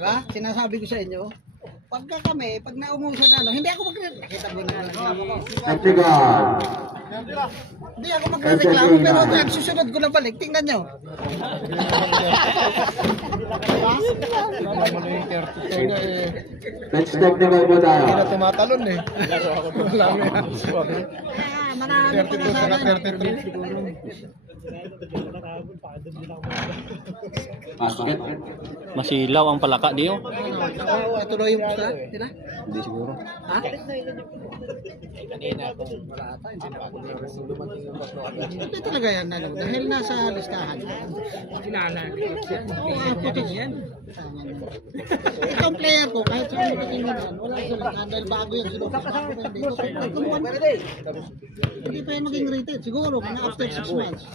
Diba? Sinasabi ko sa inyo, pagka kami, pag naumuso na ano, hindi ako magre-reklamo. Nakita mo na reklamo ko. Hindi ako magre-reklamo, pero ang susunod ko na balik, tingnan nyo. Let's take naman po tayo. Hindi na tumatalon eh. Marami yan. Marami pa na sana. 33. Basket. Masilaw ang palaka diyo. Ito daw yung pusta, sila? Hindi siguro. Ha? Hindi talaga yan, ano, dahil nasa listahan. Oo, puti yan. Itong player ko, kahit saan mo tingin yan, wala sa listahan dahil bago yung sinusukan ko. Hindi pa yan maging rated. Siguro, mga after 6 months.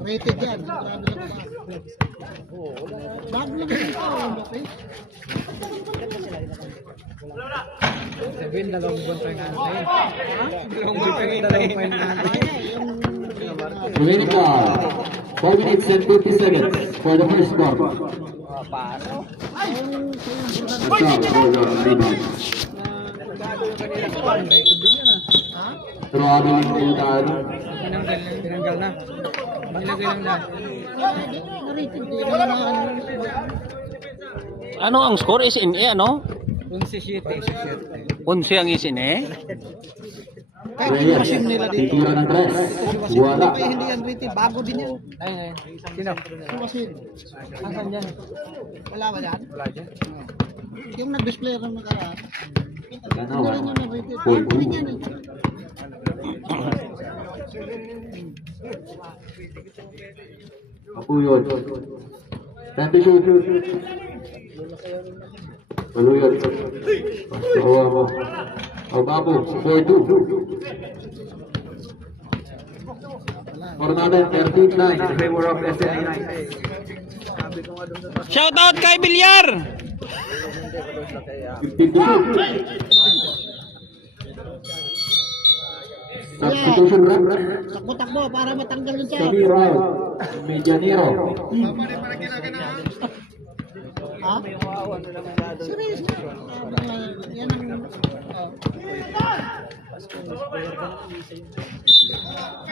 Rated yan. Sigurado sa mga. Bago lang yung tao, okay? Sabihin, dalawang buwan tayo nga natin. Dalawang buwan natin. Remaining time. 4 minutes and 50 seconds for the first quarter. Let's go for the rebound. Throwing po tayo. Tinanggal na. Maglagay lang na. Rated din. Ano ang score is in ano? 11-7. 11 ang isin eh. Kahit yung machine nila dito. Titira ng tres. Wala. Kaya hindi yan rated. Bago din yan. Ay, sino? Yung machine. Asan dyan? Wala ba yan? Wala dyan. Yung nag-display ng nakaraan. Wala na, Hindi wala. rin yung rated. Full Bago din yan eh. Ako yun. 22. Ano yun? Bawa mo. O babo, 4-2. For natin, 13-9 in favor of SNA 9. Shout out kay Bilyar. 52. Substitution run. Takbo-takbo para matanggal yung check. Sabi round. Medianero. Ha? Serious na. Yan ang...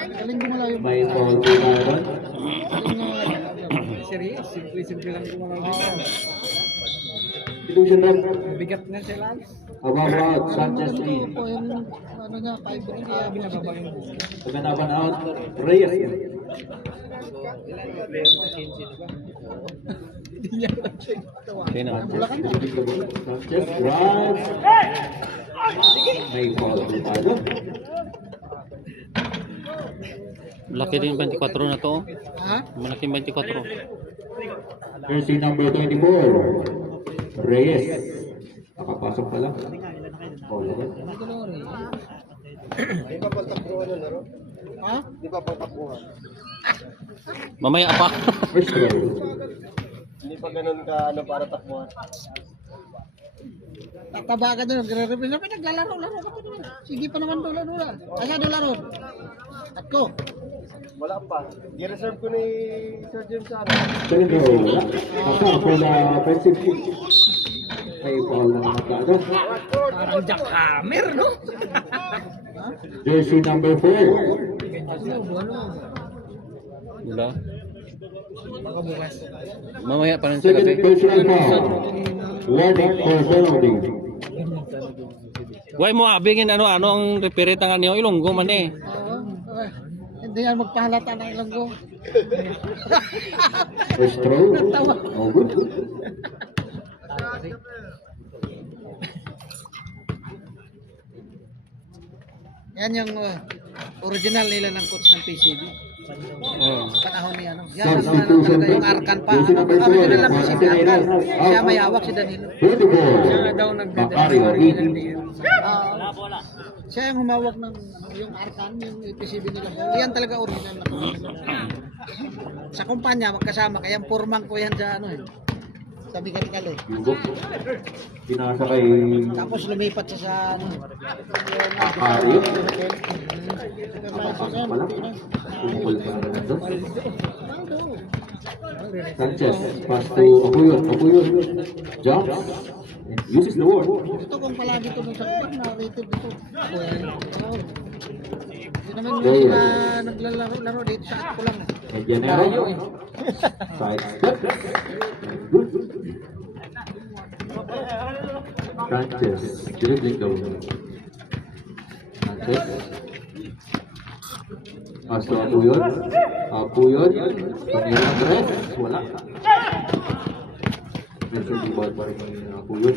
Galing gumalaw yung... May foul po tayo doon. Serious? Simple-simple lang kumalaw. Substitution run. Bigat na sila. Above round, Sanchez Lee. Ano niya, 5 rin kaya binababa yung... Pagkanaban out, Reyes. Sino? Sanchez, runs. May foul po tayo. Laki din 24 na to. Ha? Malaki 24. Jersey number 24, Reyes. Nakapasok pa lang. Foul ulit. Ha? Mamaya pa. First row. Hindi pa ganun ka ano para takbuhan. Tataba ka doon, nagre-repeat. Sabi, naglalaro-laro ka pa doon. Sige pa naman doon, laro. Asa doon laro? At ko. Wala pa. I-reserve ko ni Sir James sa ano. Second row. Wala. Kasama for the offensive kick. May foul na naman tayo. Parang jackhammer, no? Jersey number 4. Wala. Baka bukas. Mamaya pa rin sa Second gabi. personal foul. Warning for penalty. Huwag mo abingin ano-ano ang referee nga niyo. Ilonggo man eh. Oo. Hindi yan magpahalata ng ilonggo. First row. Oh, good. Yan yung original nila ng coach ng PCB. Oh. Panahon niya, no? Yan ang ano talaga yung Arkan pa. Ang original ng PCB, Arkan. Siya may hawak si Danilo. 24. Daw Bakario. Siya yung humawak ng yung Arkan, yung PCB nila. Yan talaga original na coach. Sa kumpanya, magkasama. Kaya purmang ko yan sa ano eh. Sa Bigatikal eh. Yugok. Pinasa kay Tapos lumipat siya sa ano. Bakario. Nakapasok pa lang. Tumukol pa na doon. Sanchez, pass to Opuyot. Opuyot jumps and uses the wall. Ito kung palagi ito sa kuwan, na-rated dito. Hindi naman yung Reyes. sila naglalaro dito sa ako lang. Medianero. Side step. Good. Sanchez, dribbling the ball. Sanchez. Pass to Opuyot. Opuyot. Pangirang press. Wala. Medyo di ball pa rin yung Opuyot.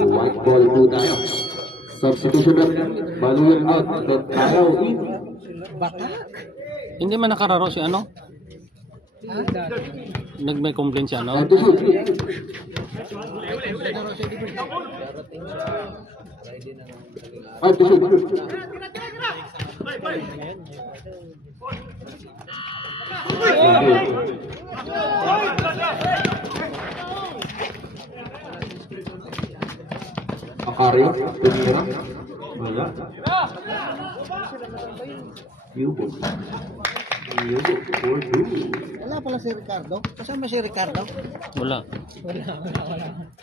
White ball po tayo. Substitution na Baluyan out. Tayo in. Hindi man nakararo si ano? Nag-may complaint si ano? And to shoot. And to shoot. Akario, tumira. Wala. Yubo. Yubo, 4-2. Wala pala si Ricardo. Kasama si Ricardo. Wala.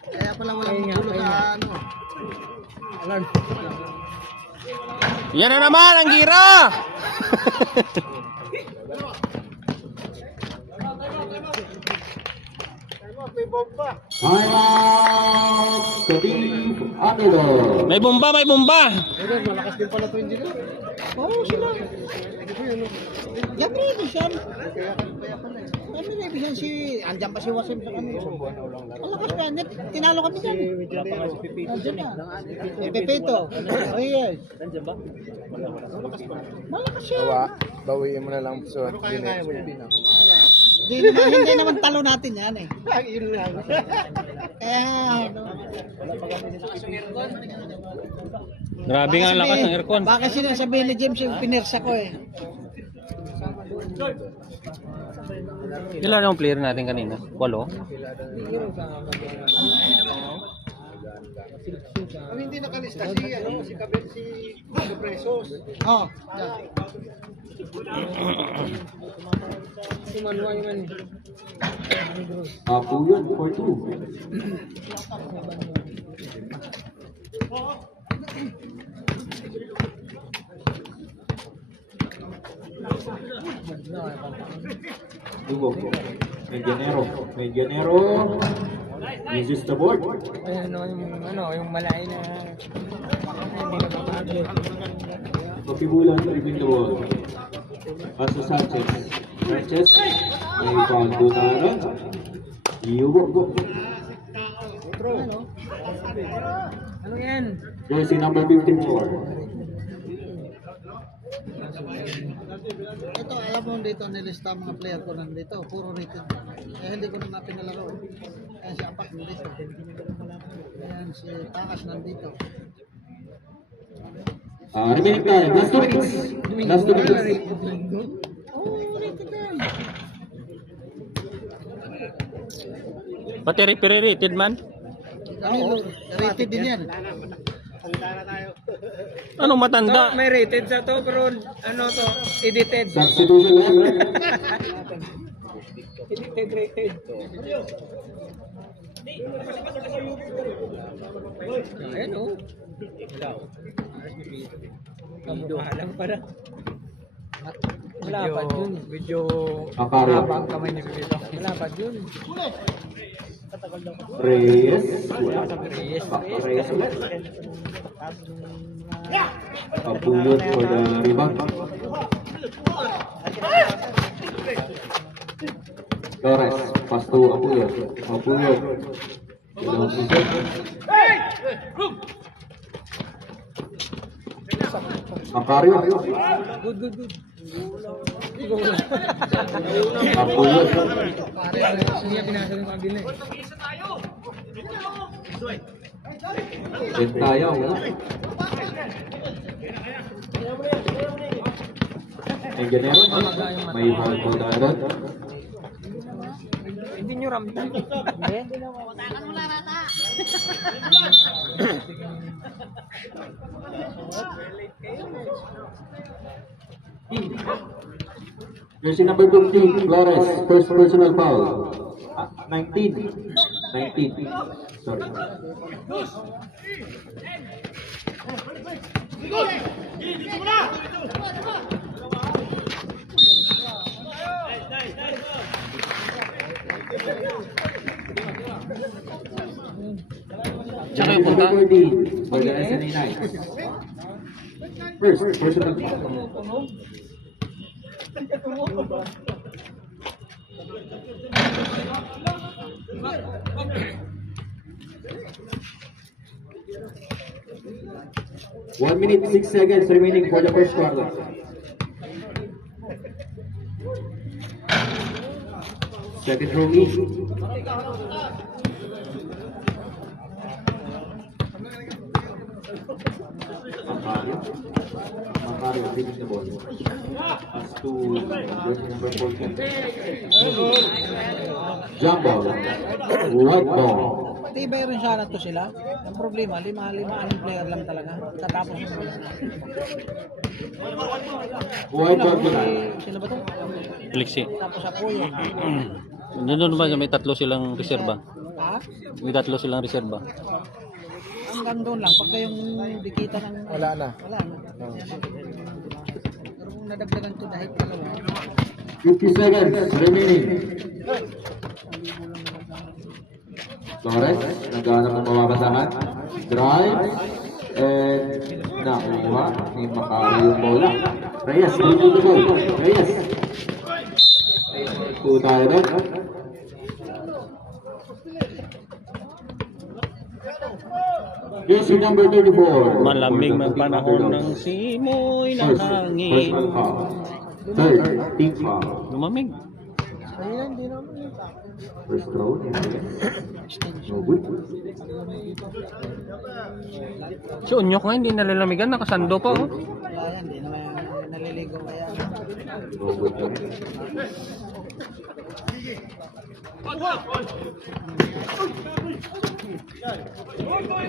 Kaya pala walang magulo sa ano. Yan na naman ang gira! Time out! Katif Anido. May bomba, may bomba! Malakas din pala to engineer. Oo, sila. Gabriel Vision. Gabriel Vision si... Andiyan pa si Wasim sa kanila. Malakas pa. Tinalo kami dyan. Andiyan na. Pepito. Reyes. Malakas siya. Bawiin mo na lang sa Hindi naman talo natin yan eh. Kaya ano. Grabe nga ang lakas ng aircon. Baka sinasabihin ni James yung pinirsa ko eh. Ilan ang player natin kanina? 8? Hindi nakalista si Kabel si Presos. Oh. Si Manuel man. Opuyot, 4-2. Lugo. Medianero. Medianero. Uses the board. yung malay na hindi na mapagod. Papibulan, dribbling the ball. Pass to Sanchez. Sanchez. May foul po tayo. Yugo. Ano yan? Jersey number 54. Ito, alam mo dito nilista mga player ko nandito, puro rated. Kaya hindi ko na pinalaro. Ayan si Apak nandito. Ayan si Takas nandito. Remaining time. Last 2 minutes. Last 2 minutes. Oh, rated yan. Pati rated man? Oo, rated din yan. Anong matanda? May rated sa to pero ano to, edited. Substitution left. Edited rated. Ayan o. Kamukha lang para. Malapad yun. Video Akario. habang kamay ni Pipito. Malapad yun. Reyes. Reyes ulit. Opuyot for the rebound. Torres. Pass to Opuyot. Opuyot. Dalawang sisip. Akario. Good. Opuyot. Sige, pinasa rin mga bilhin. Tayo. Wala. Engineer. May foul po tayo doon. Hindi nyo ramdam. Hindi. Jersey number 15, Flores, first personal foul. 19. 19. Sorry. Tsaka yung punta. Number 14, for the SNA Knights. First personal foul. One minute, 6 seconds remaining for the first quarter. Second row lead. Macario finish the ball. Pass to jersey number 14. Jump ball. White ball. Tibay rin sana to sila. Ang problema, anong player lang talaga. Katapos yung White ball to sino ba to? Alexi. Tapos sa Puyo. Doon ba may tatlo silang reserba? Ha? May tatlo silang reserba. Hanggang doon lang. Pagka yung dikita ng... Wala na. Wala na. Pero kung nadagdagan to dahil dalawa. 50 seconds remaining. Flores, naghahanap ng mababasahan. Drive. And nakuha ni Macario yung bola. Reyes, going to the goal. Reyes. Two tayo doon. Jersey number 34. Malamig man panahon ng simoy ng First, hangin. personal foul. Third, team foul. Lumamig. Ayun, hindi naman yun. First throw. No good. Si Unyok nga hindi nalalamigan, nakasando pa oh. Wala yan, hindi naman naliligo kaya. No good.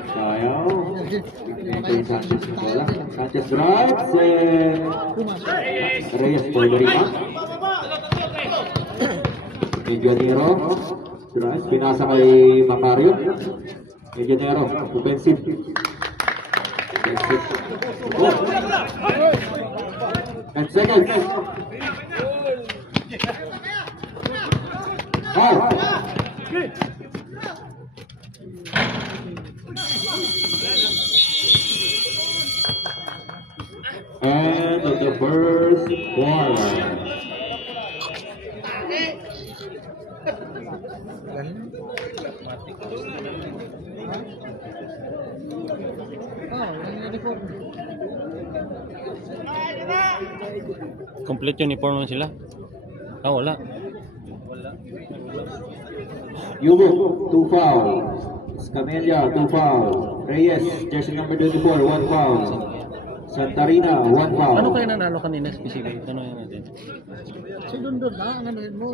Sayaw. Ito Sanchez na bola. Sanchez drives. Reyes for the rebound. Medianero. Drives. Pinasa kay Macario. Medianero. Offensive. Offensive. Oh. 10 seconds. Foul. And the first quarter. Yung uniform. Complete uniform man sila. Ah, wala. Yugo, 2 foul. Escamilla, 2 foul. Reyes, jersey number 24, 1 foul. Santarina, 1 foul. Ano kaya nanalo kanina specific? Ano yan natin? Si Dundun na, ang ano mo.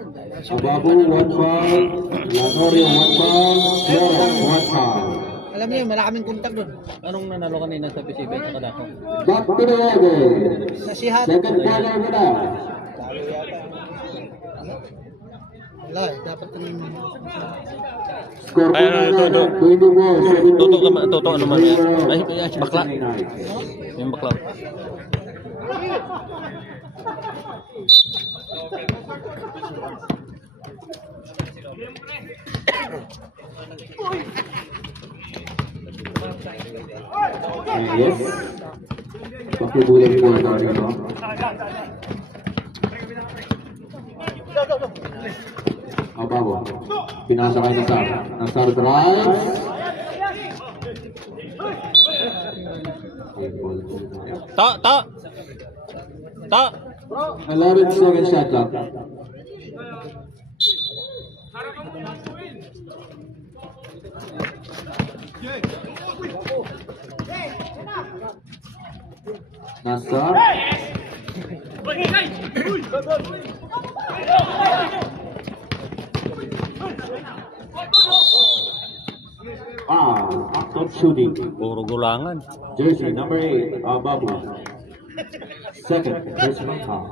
Ababu, 1 foul. Lanorio, 1 foul. Flores, 1 foul. Alam niyo, wala kaming kontak doon. Anong nanalo kanina sa specific sa kadako? Back to the level. Nasihat. Second quarter mo na. Wala eh, dapat yung... Score po Ay, na ito. 24. Tutok naman yan. Ay, bakla. Yung bakla. Yes. Pakibulan po na dito. Abago. Pinasa kay Nasar. Nasar drives. Ta! 11 seconds shot clock. Nasar. shooting. Puro gulangan. Jersey number 8, Babu. Second, personal foul.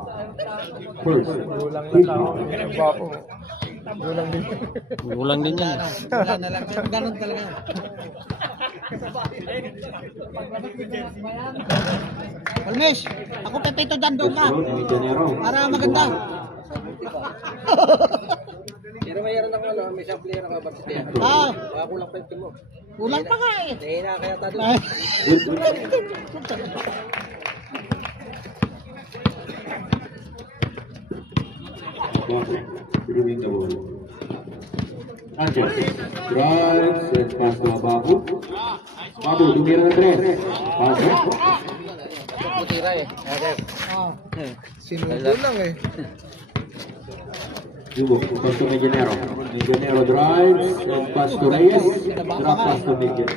First, team foul. Gulang din yan. Wala na lang. Ganun talaga. Almes, ako pepito dyan doon ka. First row, Jimmy Janero. Para maganda. Pero mayroon ako ano, may isang player na kabat si Tia. Ah, Baka kulang 50 mo. kulang pa nga eh. Nahina kaya tayo. Ay. Retrieving the ball. Sanchez drives and pass to Babu. Babu, tumira ng 3. Pasok. Putira eh. Ah, Sinundo lang eh. Yubo, pass to Medianero. Medianero drives and pass to Reyes. Drop pass to Median.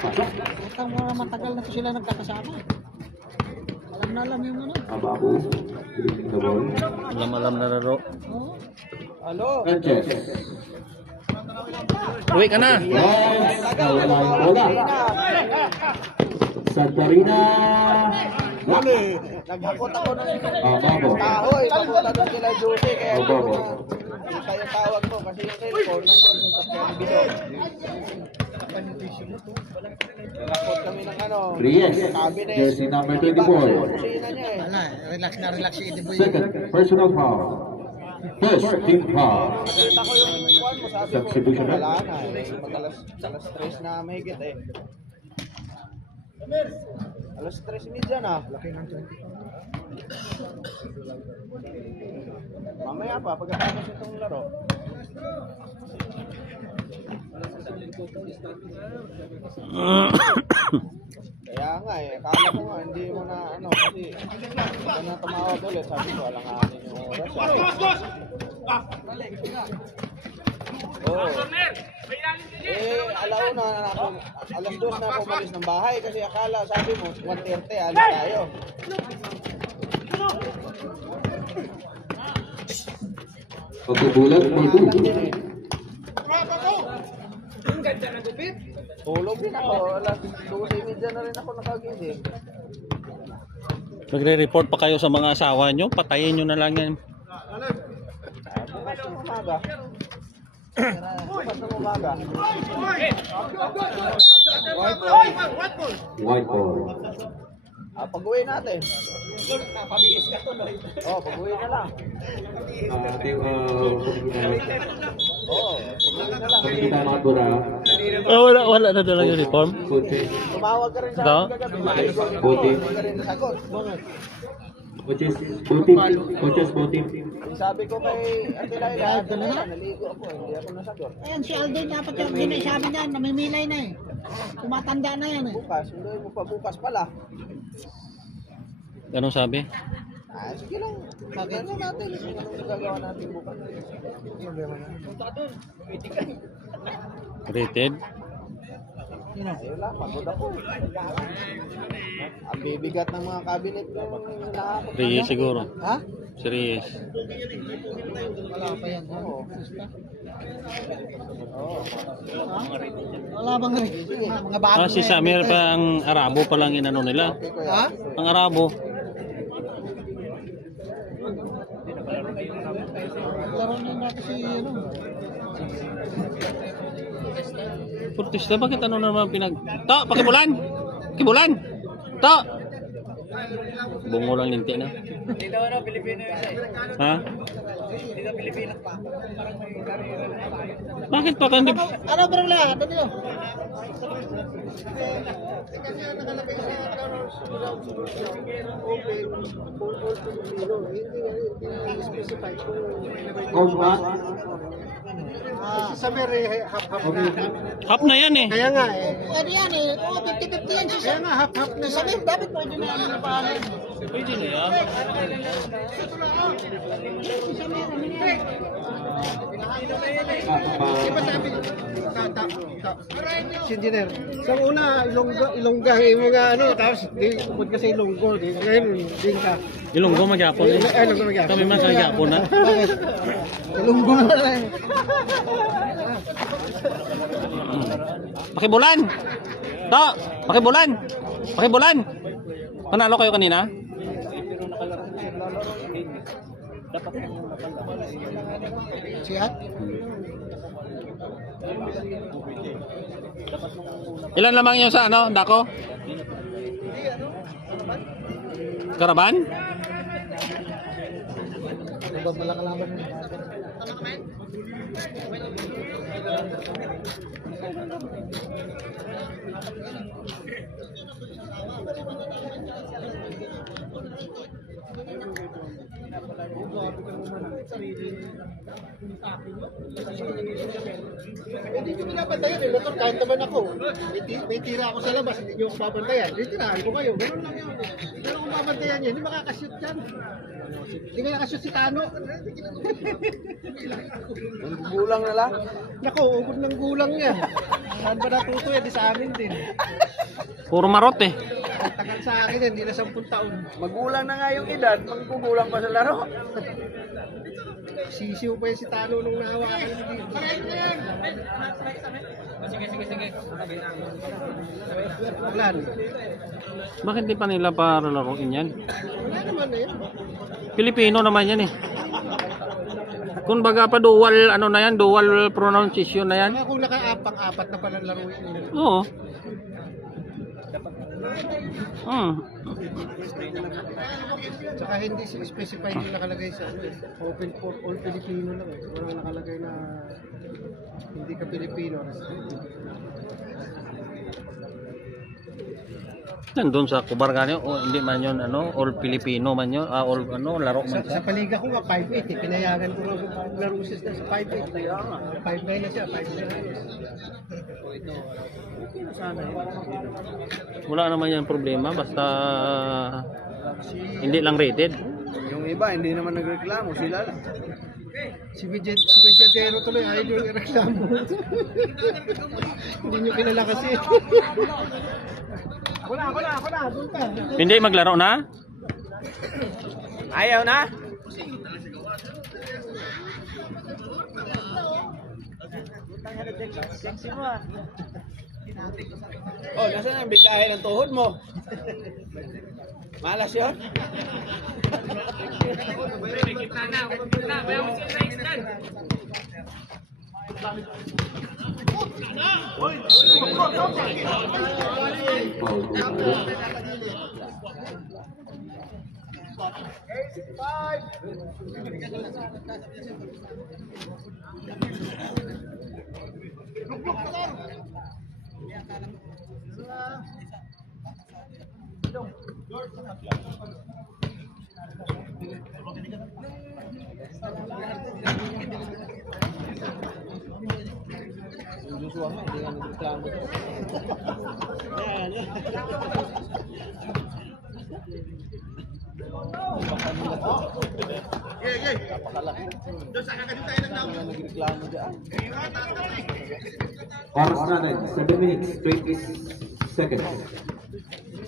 Pasok. utang mga matagal na to sila nagkakasama. Alam na alam yung ano. Babu, retrieving the ball. Alam na laro. Oh. Alo. Sanchez. Uwi ka na. Drives. Wala yung bola. Santorina. Naghakot ako ng Babu. kahoy. Papunta doon kila Jose. Kaya Babu. kayo tawag mo kasi yung cellphone nandun sa sasakyan bilog. Naghakot kami ng ano. Reyes. Cabinet. Jersey number 24. Kusina niya eh. Wala, relax si Eddie Boy. Second, personal foul. First, team foul. Nakita ko yung kuwan mo, sabi ko, Substitution na. wala na eh. Alas 3 na mahigit eh. Alas 3:30 na. Mamaya pa, pagkatapos itong laro. Kaya nga eh, akala ko nga, hindi mo na ano, kasi ito na tumawag ulit, sabi ko, alanganin yung oras. Oo. Alauna na ako, alas 2 na ako umalis ng bahay kasi akala, sabi mo, 1:30, alis tayo. Pagbubulat, Lang din 2-2. eh. Tulog din ako, alas 12:30 na rin ako nakagising. Magre-report pa kayo sa mga asawa nyo. Patayin nyo na lang yan. Bukas ng umaga. Bukas ng umaga. White ball. Pag-uwi natin. Pag-uwi na lang. Pag-uwi na mga tura, Wala na dalang uniform. coaches, Tumawag ka rin sa Ito? akin kagabi. Buti. Hindi ka rin nasagot. coaches, voting. Sabi ko kay Ate Laila, naligo ako, hindi ako nasagot. Ayan, si Alden dapat yung ginasabi niya, namimilay na eh. Tumatanda na yan eh. Bukas, hindi mo pa bukas pala. Anong sabi? Sige lang. Ano natin? Anong gagawa natin bukas? Problema na. Rated? Ayun lang, pagod ako. Ang bibigat ng mga cabinet ko nakakot. Reyes siguro. Ha? Si Reyes. Wala pa yan. Oo. Oo. Wala bang rin? Mga bago Si Samir pa ang Arabo pa lang inano nila. Okay, kuya. Ha? Ang Arabo. Laro na natin si ano. Purtista, bakit ano naman pinag... To! Pakibulan! Pakibulan! To! Bungo lang linti na. Dito na, Pilipino yun eh. Ha? Dito, Pilipino pa. Bakit pa kandi... Ano bro lahat? Ano yun? Coach Matt. Si Samir half-half na. Half na yan eh. Kaya nga eh. Ano yan eh. Oo, 50-50 yan si Samir. Kaya nga half-half na. Si Samir dapat pwede na ano na pa. Pwede na yan. Si Engineer. Sa una, Ilongga yung mga ano, tapos di upod ka sa Ilonggo. Ngayon, din ka. Ilonggo magyapon eh. Ilonggo magyapon. Kami man sa Japon na. Ilonggo na lang. Pakibulan! To! Pakibulan! Pakibulan! Panalo kayo kanina? Siya? Ilan lamang yun sa ano, Dako? Karaban? Ano ba pala kalaban mo? Hindi ko binabantayan eh. Lator, kahit naman ako. May tira ako sa labas, hindi nyo ako babantayan. Hindi tirahan ko kayo. Ganun lang yun. Pero kung babantayan yan, hindi makakashoot yan. Hindi kaya nakashoot si Tano. Gulang na lang? Naku, ubod ng gulang yan. Saan ba natuto yan? Di sa amin din. Puro marot eh. Ang tagal sa akin yan, hindi na 10 taon. Magulang na nga yung edad, magkukulang pa sa laro. Sisiw pa yan si Tano nung nahawakan ko dito. Plan. Bakit di pa nila para laruin yan? Wala naman na yan. Pilipino naman yan eh. Kung baga pa dual, ano na yan, dual pronunciation na yan. Kaya kung nakaapang-apat na pala laruin nila. Oo. Tsaka hindi specify yung nakalagay sa ano, open for all Filipino lang eh. Walang nakalagay na hindi ka Pilipino. Nandun sa Kubar ganyo, o hindi man yun, ano, all Filipino man yun, all, ano, laro man Sa siya. paliga ko nga 5'8 eh. Pinayagan ko nga laro siya sa 5'8. 5'9 na siya, 5'9. Sana eh. Wala naman yan problema, basta hindi lang rated. Yung iba, hindi naman nagreklamo, sila lang. Si Vegetero tuloy, ayaw nyo yung reklamo. Hindi nyo kilala kasi. Ako na, doon ka. Hindi maglaro na? Ayaw na? Oh, nasaan ang bigahe ng tuhod mo? Malas yun? Foul team. Joshua nga, hindi nga nagreklamo. Napakalaki. Nagreklamo dyan. Oras natin, 7 minutes, 20 seconds.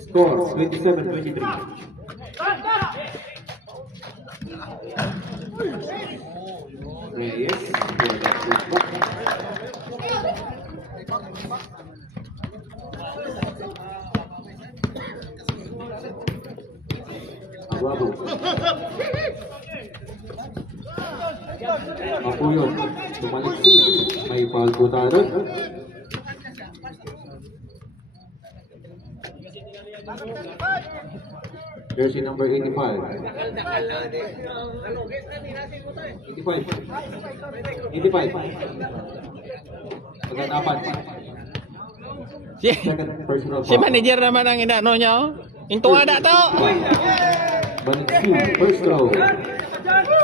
Score, 27-23. Reyes, Aguado. Mapuyo, tumaliksi, may foul po tayo. Jersey number 85. 85. 85. Pagkanapan. Second personal Si foul. manager naman ang inaano niya, oh. Intuada to! Baliksi, first throw.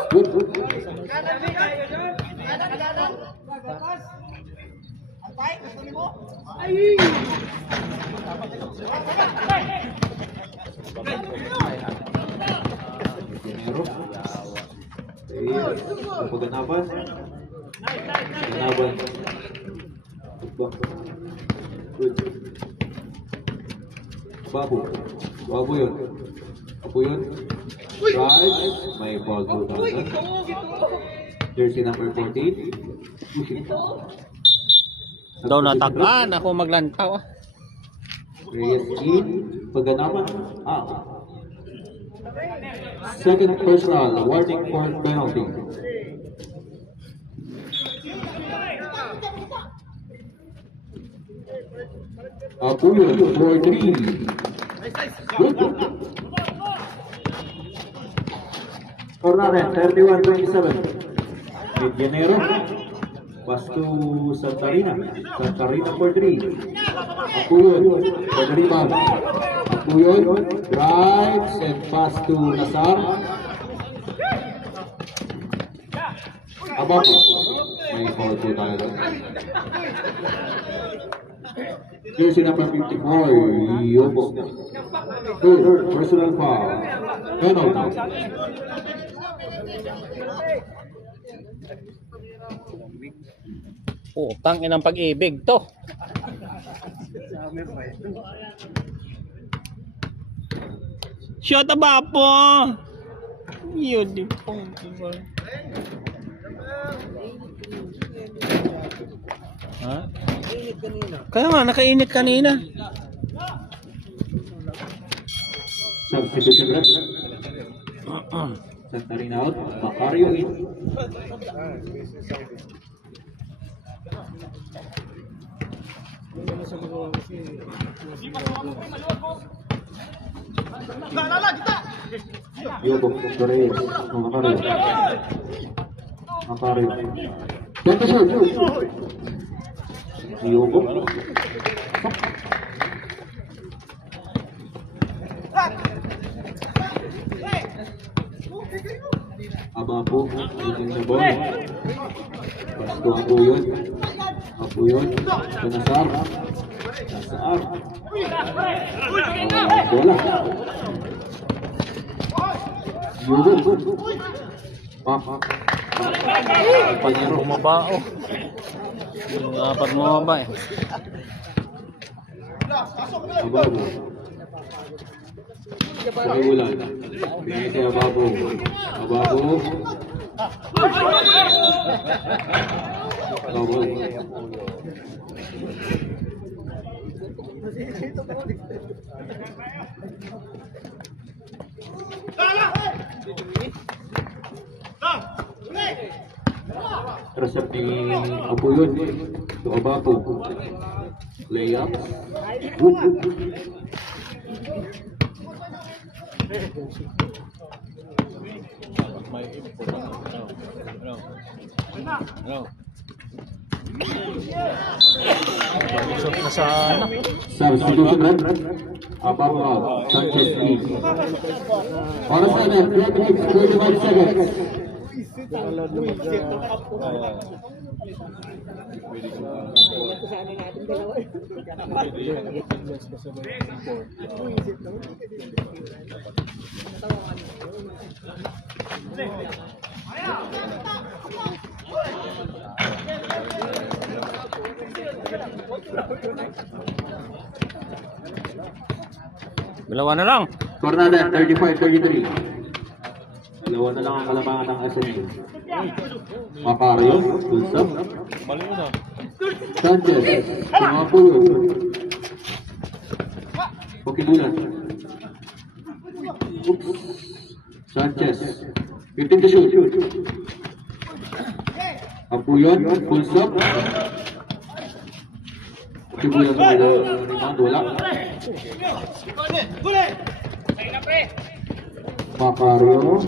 Good. Pinero. Paganaban. Paganaban. Good. Babo. Babo yun. Babo yun. Drive. May ball go down. Jersey number 14. Daw natakpan ako maglantaw. Reyes in. Paganaban. Second personal. Warning for penalty. Apuyo for 3. Good. Corner 31-27. Medianero. Pass to Santarina. Santarina for 3. Apuyo for the rebound. Apuyo drives and pass to Nazar. Abang. May foul po tayo doon. Jersey number 54, Yobo. Third personal foul. Penalty. Utang inang pag-ibig to. Shot ba po? Yun di po. Ha? Kaya nga, nakainit kanina. Substitution rep. Santarina out. Macario in. Yobo, Reyes, Macario. Macario. Take a shot. Yobo. Abapo, using the ball. Pass to Apo yun. Apo yun. To Nazar. Nazar. Bola. Yobo. Papa. Panyero mabao. Yung apat mo ba eh. Abapo. Pakiulan. Bigay kay Abapo. Abapo. Abapo. Resep ni Apo yun. To Abapo. Layup. Substitution run. Abapo out. Sanchez in. Oras na 3 minutes, 25 seconds. Dalawa na lang. Tornada 35-33. Dalawa na lang ang kalamangan ng SNU. Macario, Bulsap. Sanchez, Mapuyo. Pakibulan. Oops. Sanchez, 15 to shoot. Apuyon, Bulsap. Pakibulan sa mga rebound, wala. Macario.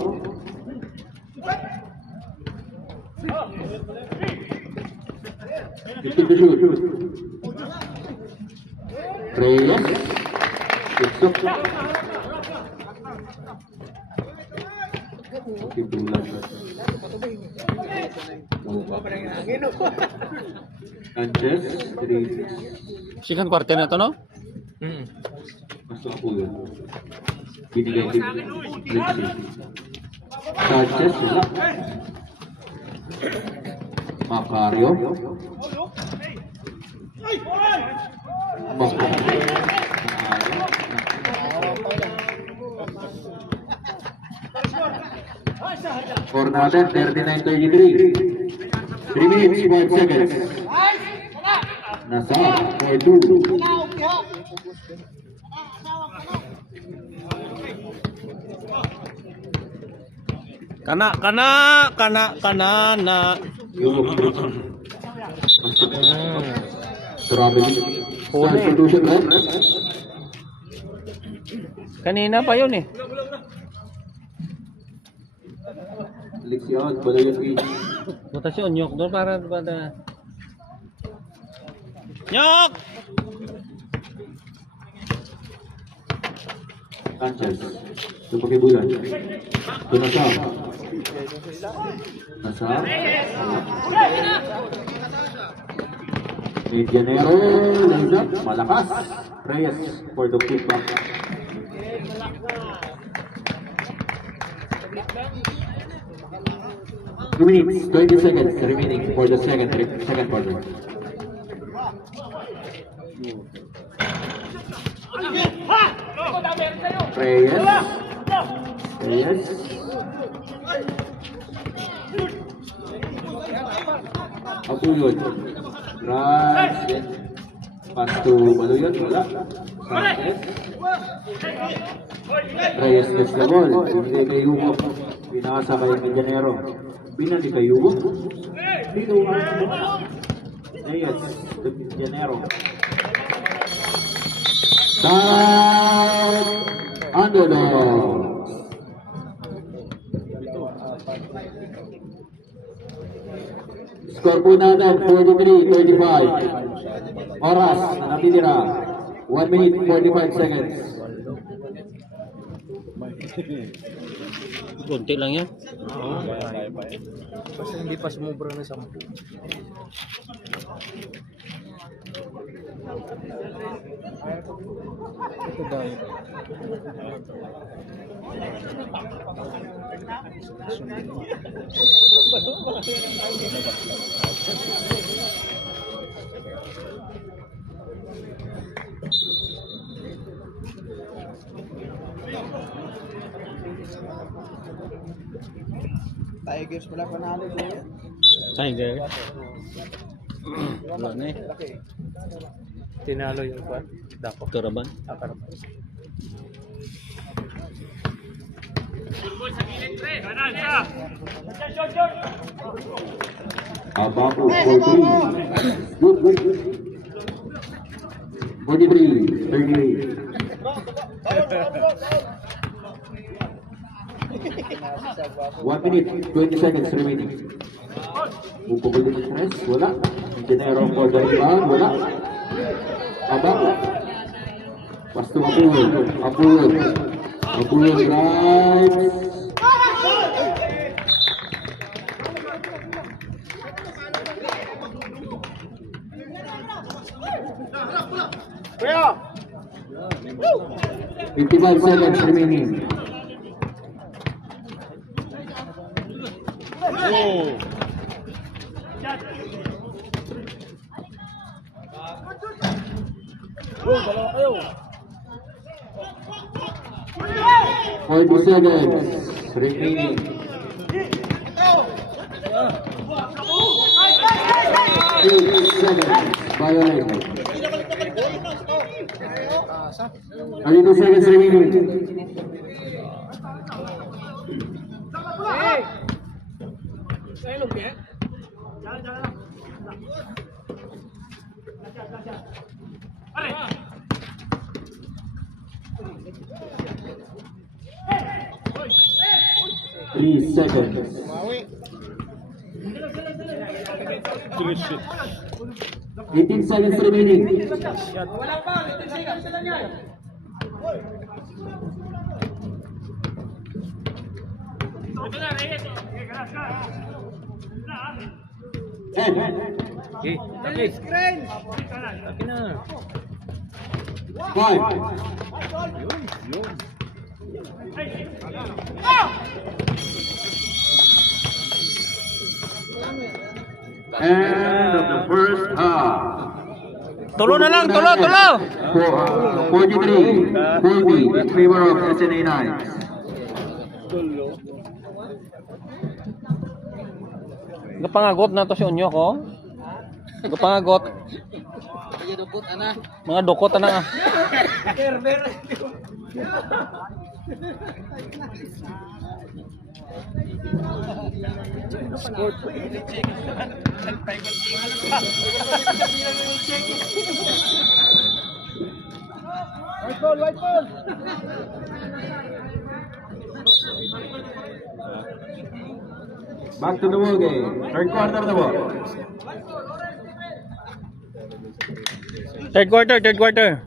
Itu to shoot. Reyes. Besok. Pakibulan. Sanchez, 3. Second quarter na to, no? Masuk aku ya. Binigay din. Sanchez, wala. Macario. For natin, 39-33. 3 minutes, 5 seconds. Nasa, Edu. Kana na. Traveling. Substitution, right? Kanina pa yun eh. Lexion, Balayan. Rotasyon, nyok doon para Nyok! Sanchez. Sumakibulan. Ito nasa. Nasa. Medianero. Liza. Malakas. Reyes for the feedback. Two minutes, 20 seconds remaining for the second quarter. Reyes. Apuyod. Right. Pass to Baluyot. Wala. Sanchez. Reyes gets the ball. Hindi kay Hugo. Pinasa kay Medianero. Binali kay Hugo. Dito Reyes to Medianero. Down underdogs. Score po natin 43-35. Oras na natitira 1 minute 45 seconds. Kunti lang yan. Kasi hindi pa sumubra ng 10. Ito daw. Tigers pala panalo siya. Tiger. Wala na eh. Tinalo yung kwan. Dako. Karaban. Abapo 43. Good. 43-38. 1 minute 20 seconds remaining. Pupukul din ng stress, wala. Engineer for the rebound, wala. Abapo. Pasto Apuyod, right. Kuya! 55 seconds remaining. Dalawa kayo. 40 seconds remaining. 8 seconds. Violation. 32 seconds remaining. Three seconds. 18 seconds remaining. Five, End of the first half. Tulo na lang, tulo. 43, 40 in favor of SNA 9. Gapangagot na to si Unyo ko. Gapangagot. Ayan dukot, ana. Mga dukot na nga. White ball. Back to the ball game. Third quarter na ball. Third quarter.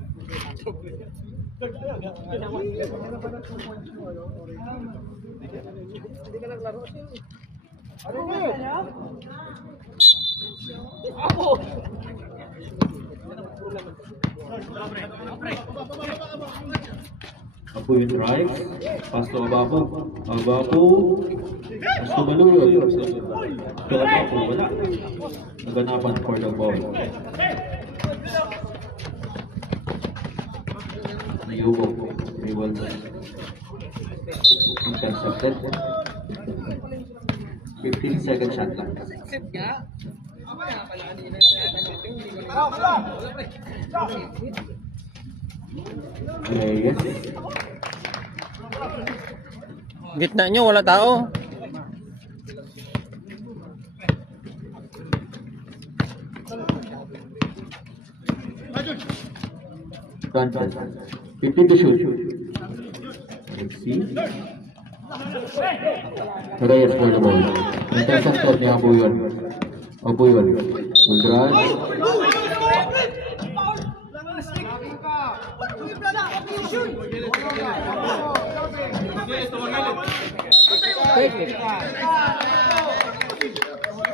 Apo yung drive. Pass to Abapo. Abapo. Pass to Maluyot. To Abapo. Wala. Naganapan for the ball. Nayubo. Rival. Intercepted. 15-second shot lang. Yes. Gitna nyo, wala tao. Contest. 15 to shoot. Let's see. Reyes for the ball. Intercepted ni Apo yun. Apo yun. Good run.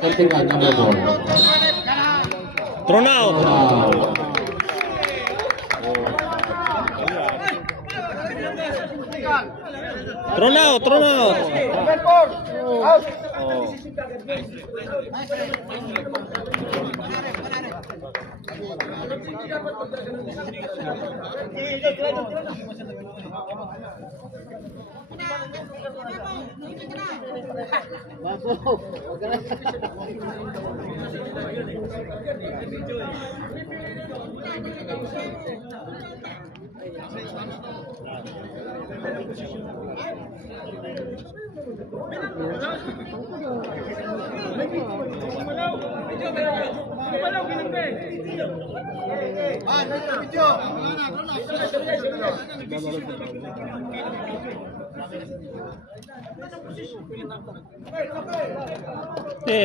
Continuan number 4. Thrown out. Thrown out.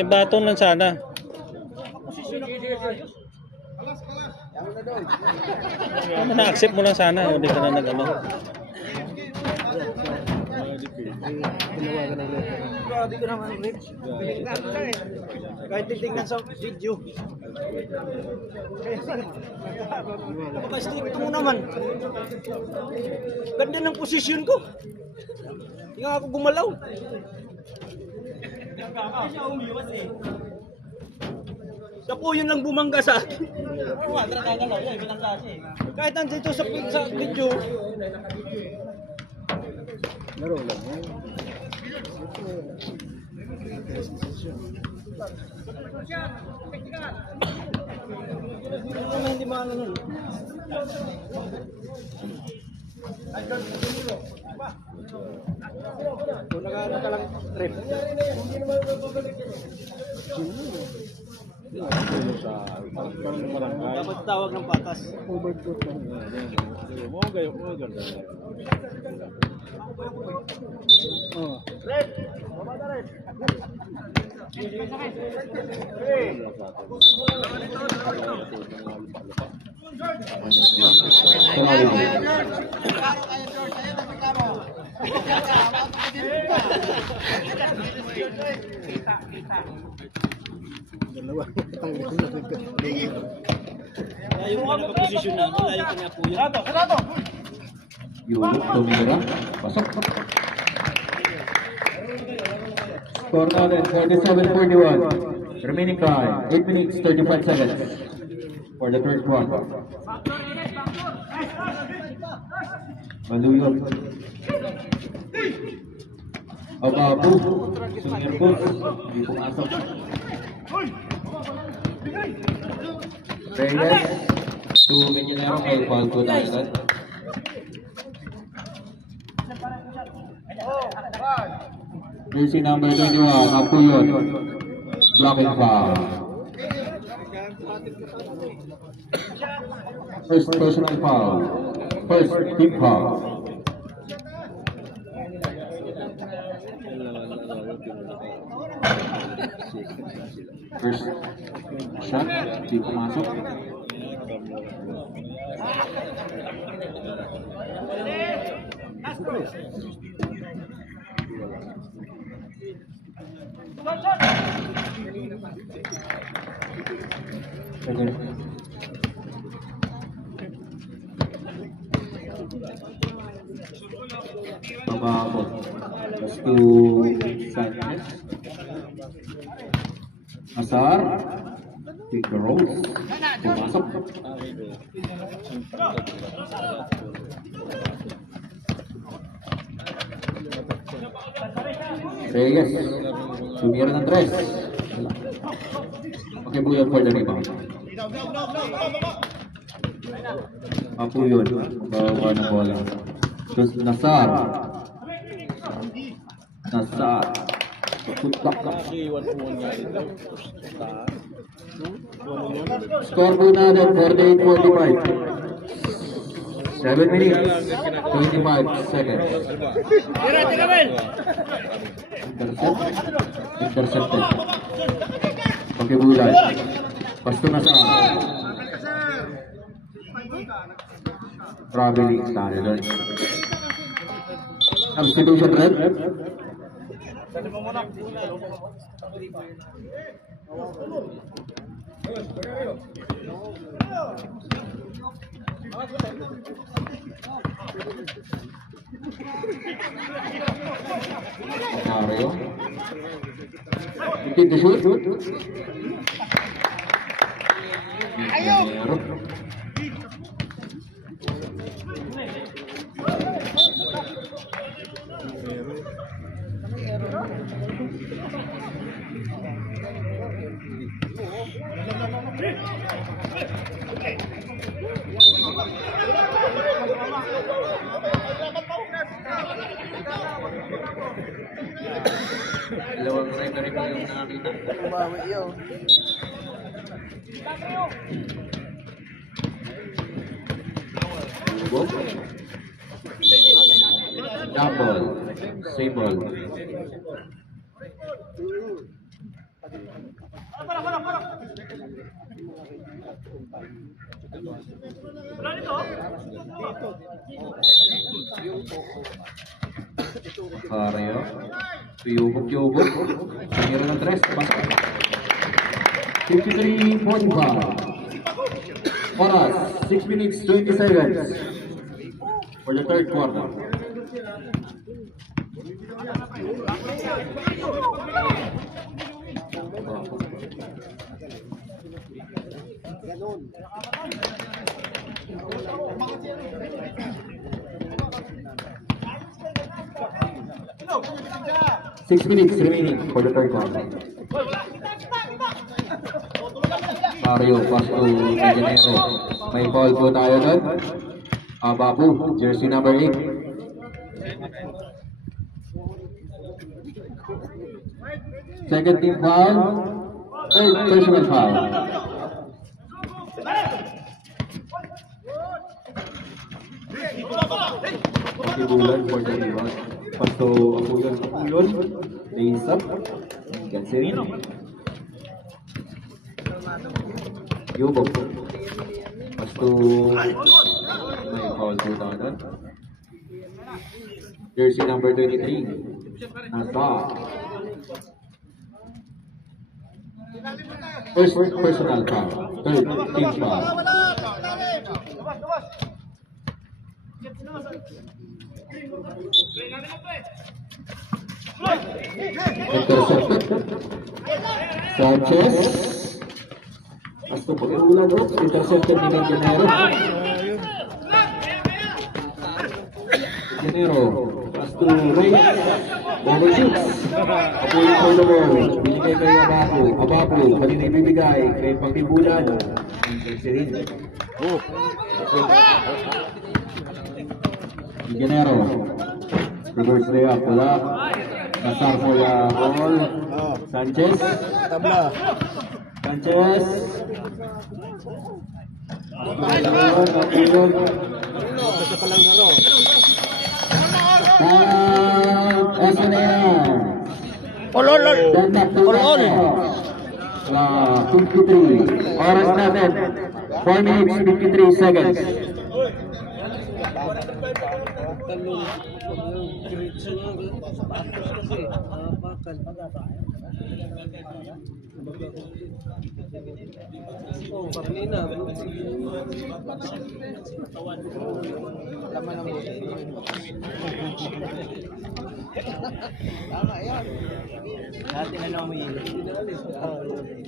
Baton lang sana. Na-accept mo lang sana, hindi ka na nag-ano. Grabe ko naman, Rich. Kahit titignan sa video. Napaka-stricto mo naman. Ganda ng posisyon ko. Hindi nga ako gumalaw. Siya po yun lang bumangga sa akin. Kahit nandito sa video. Laro lang. Hindi maano nun. Kung naka lang trip. Dapat tawag ng patas. Overcoat lang. Oh. Red. Layo ka na posisyon na, layo ka na po yun. Yubok, tumira. Pasok. Score natin, 47-41. Remaining time, 8 minutes, 35 seconds for the third quarter. Maluyot. Ababu. Sumirbos. Hindi pumasok. Reyes. To Medinero, may foul po tayo doon. Jersey number 21, Apuyot. Blocking foul. First personal foul. First team foul. First shot, di pumasok. Okay. Pababot. Let's do Sanchez. Asar. Pick the rolls. Pumasok. Reyes. Sumira ng 3. Okay, Buyon for the rebound. Apuyon. Bawa ng bola. Terus Nasar. Nasar. Putak. Score po natin 48-45. 7 minutes, 25 seconds. Intercepted. Pagkibulan. Pasto Nasar. Traveling tayo doon. Substitution red. Mario. Intend to shoot. Ayaw. Dalawang referee pa yung nakakita. Bawi yun. Double. Sable. Mario. Yubok. Mayroon ng 3. 53-45. Oras, 6 minutes, 20 seconds for the third quarter. Six minutes remaining for the third quarter. Mario, pass to Medinero. May foul po tayo doon. Ababu, jersey number 8. Second team foul. Third personal foul. Kibulan for the rebound. Pass to Apuyon. Lays up. Gets it in. Yubok. Pass to may foul po tayo doon. Jersey number 23. Nasar. First personal foul. Third team foul. Intercepted. Sanchez. Pasto pag-ulan Hawks. Intercepted ni Genero. Genero. Pasto Ray. Ball shoots. Apoy ang polo mo. Binigay kay Abapo. Abapo. Kanina ibibigay kay Pagtibulan. Sirin. Genero. Reverse layup. Wala. Pasar for the ball. Sanchez. Tabla. Sanchez. Sa palang laro. SNL. All. 53. Oras natin. 4 minutes, 53 seconds.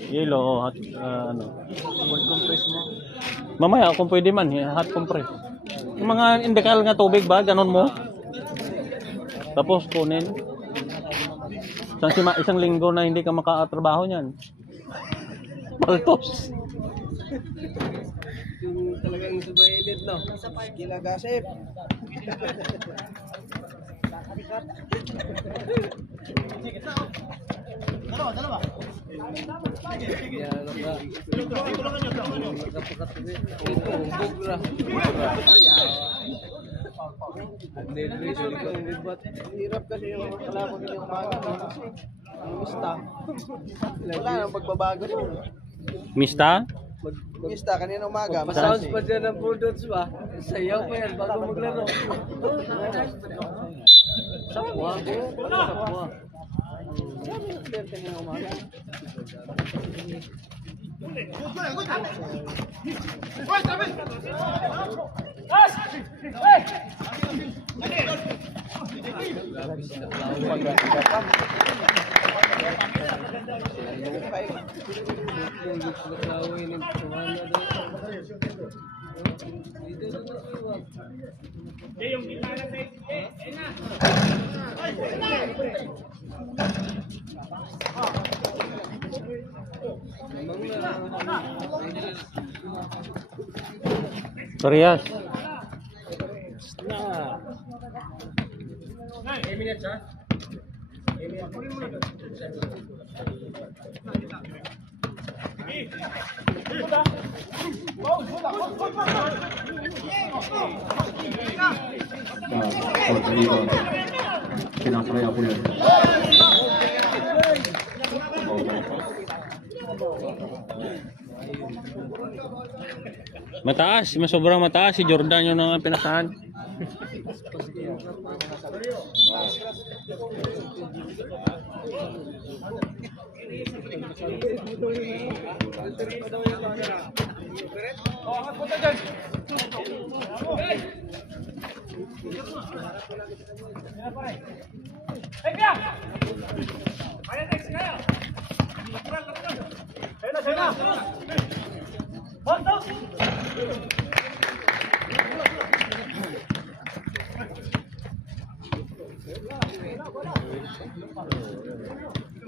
Yelo, hot, ano. Mamaya kung pwede man, hot compress. Yung mga indikal nga tubig ba, ganon mo. Tapos kunin. Isang linggo na hindi ka makatrabaho niyan. Maltos. Talagang subayilid, no? Kilagasip. Hirap kasi yung kalaban niyo umaga kasi ang mista. Wala nang pagbabago nun. Mista? Mista kanina umaga. Masounds pa dyan ng bulldogs ba? Sayaw pa yan bago maglaro. Sapwa. Sapwa. Sabi ng player kanina umaga. Parehas. Pinasaraya ko yan. Mataas, mas sobrang mataas si Jordan yung nang pinasahan.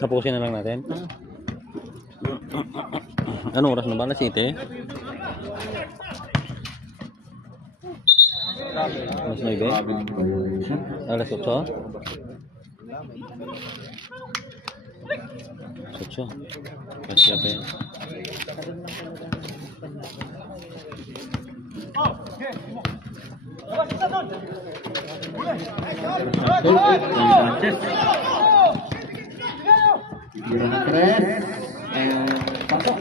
Tapusin na lang natin. Anong oras na ba? Alas 7? Alas 9? Alas 8? 8? Alas 7? Sanchez. Tira ng 3. Pasok.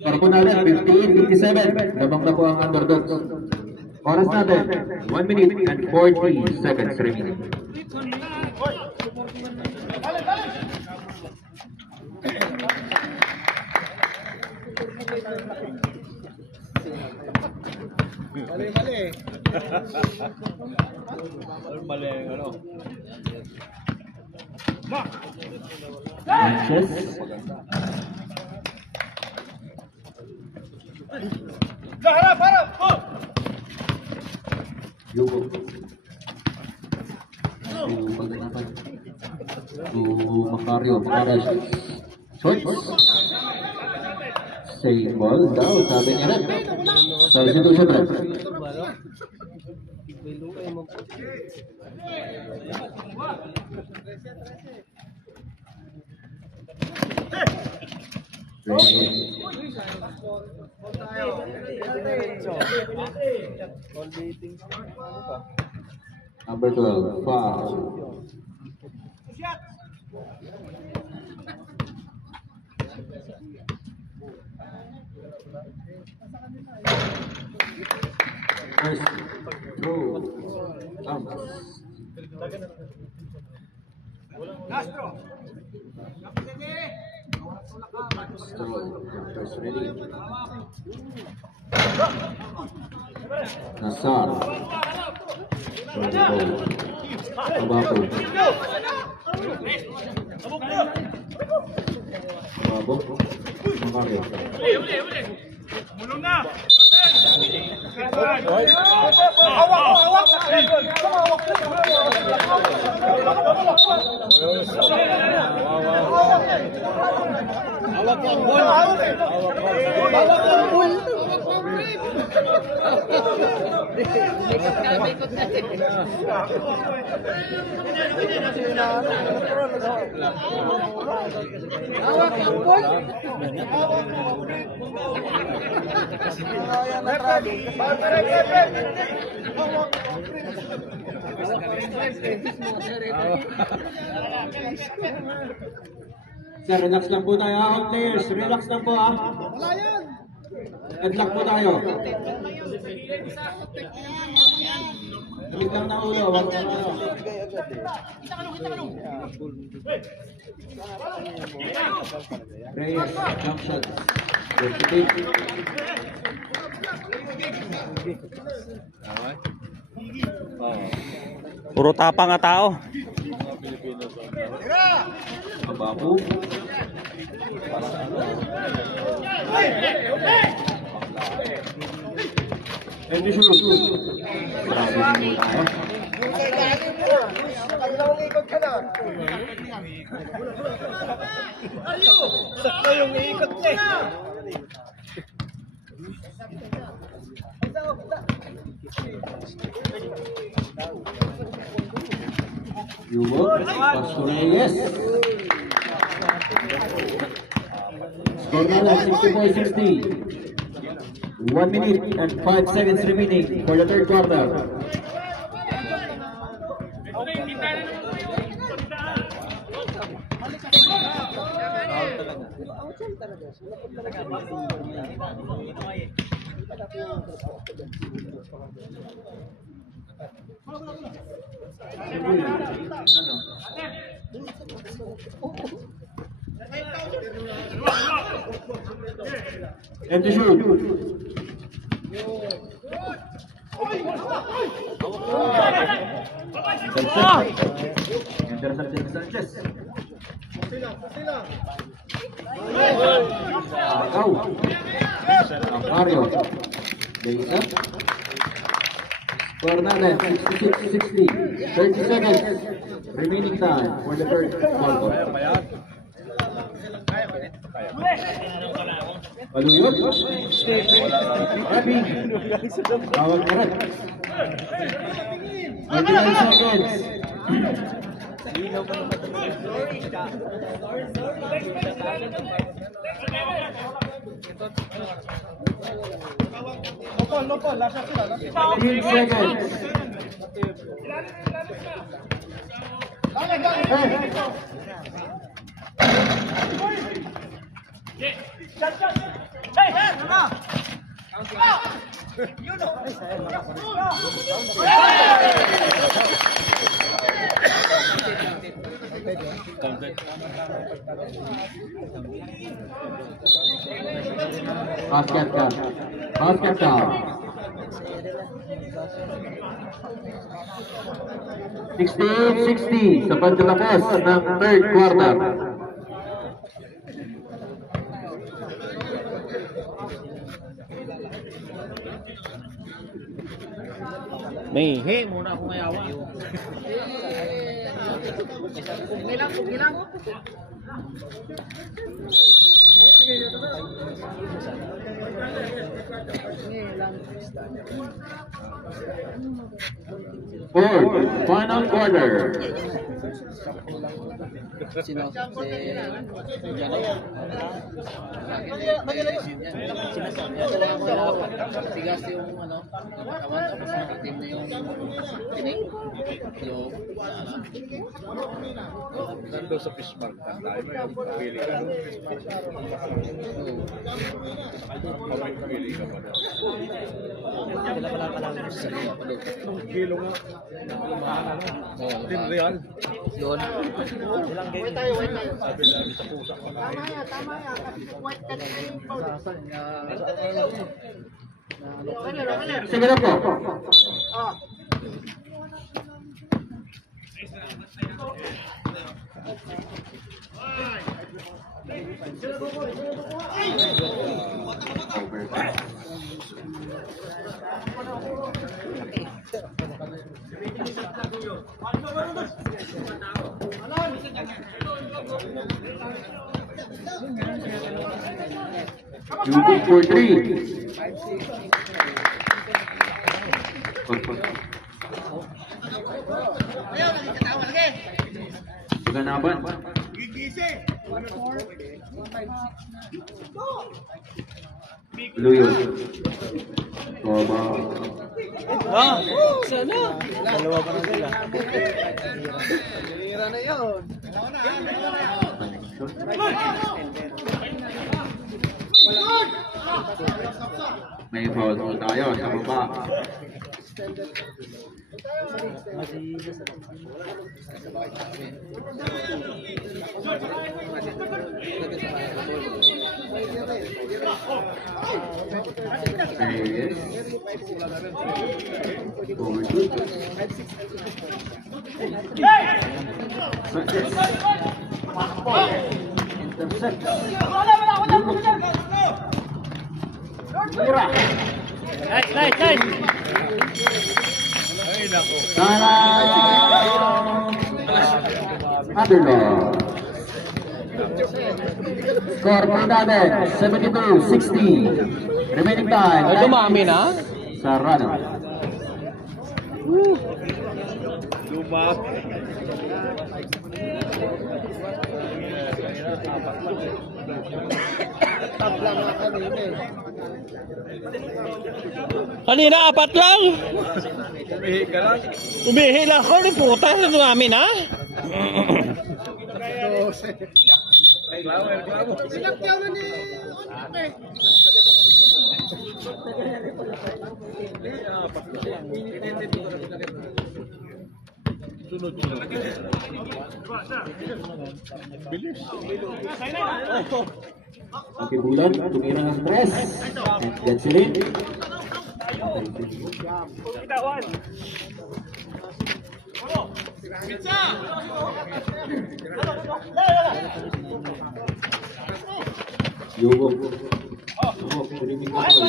Para po natin, 58-57. Labang na po ang underdogs. Oras natin, 1 minute and 40 seconds remaining. Mali. Mali ang ano. Sanchez. Yugo. Pagdanapan. Macario. Shorts. Same ball daw, sabi niya rin. Substitution rin. Number 12, foul. First throw. First ready. Nasar. Abapo. Macario. Sir, relax lang po tayo, out players. Relax lang po, ha. Wala yan. Headlock po tayo. Tulig lang na ulo, wag na ano. Reyes, jump shot. Puro tapang nga tao. Abapo. And the shoot. Grabe din mo tayo. Sakto yung iikot niya. You work. Pastor Reyes. Score na lang 64-60. 1 minute and 5 seconds remaining for the third quarter. And the shoot. Intercepted Sanchez. Mario. Base up. Score natin 66-60. 30 seconds remaining time for the third quarter. Paluyot. Rabi. Bawag na rin. 29 seconds. Loko, lasa sila. 15 seconds. Basket down. 16-60 sa pagtatapos ng third quarter. May hey muna ako mayawa. Kumilang. Fourth, final quarter. Sino? Tigas yung ano, kawan tapos nakitim na yung tinik. Yung Nando sa fish market tayo, may pili ka. Pili ka pa na. Kilo nga. 10 real. yun. Wait tayo. Sabi namin sa pusa pa na. Tama yan. Kasi white cat na yung powder. Sige na po. Oh. Shooting for three. Ganaban. Luyo. Toba. Sana. Dalawa pa na sila. Hira na yun. May foul tayo sa baba. Reyes. Overshoot. Sanchez. Intercept. Mura. Nice. Ay, nako. Underdog. Score po natin, 72-60. Remaining time. Ay, dumami na. Sarano. Luma. Tabla nga kanina eh. Kanina, 4 lang. Umihi ka lang. Umihi lang ako. Ni puta, dumami na. Reklamo. Sinakyaw na ni Onte. Sunod. Bilis. Okay, bulan. Tumira ng stress. Yan silin. Yugok. Yugok. Tuliming ka po.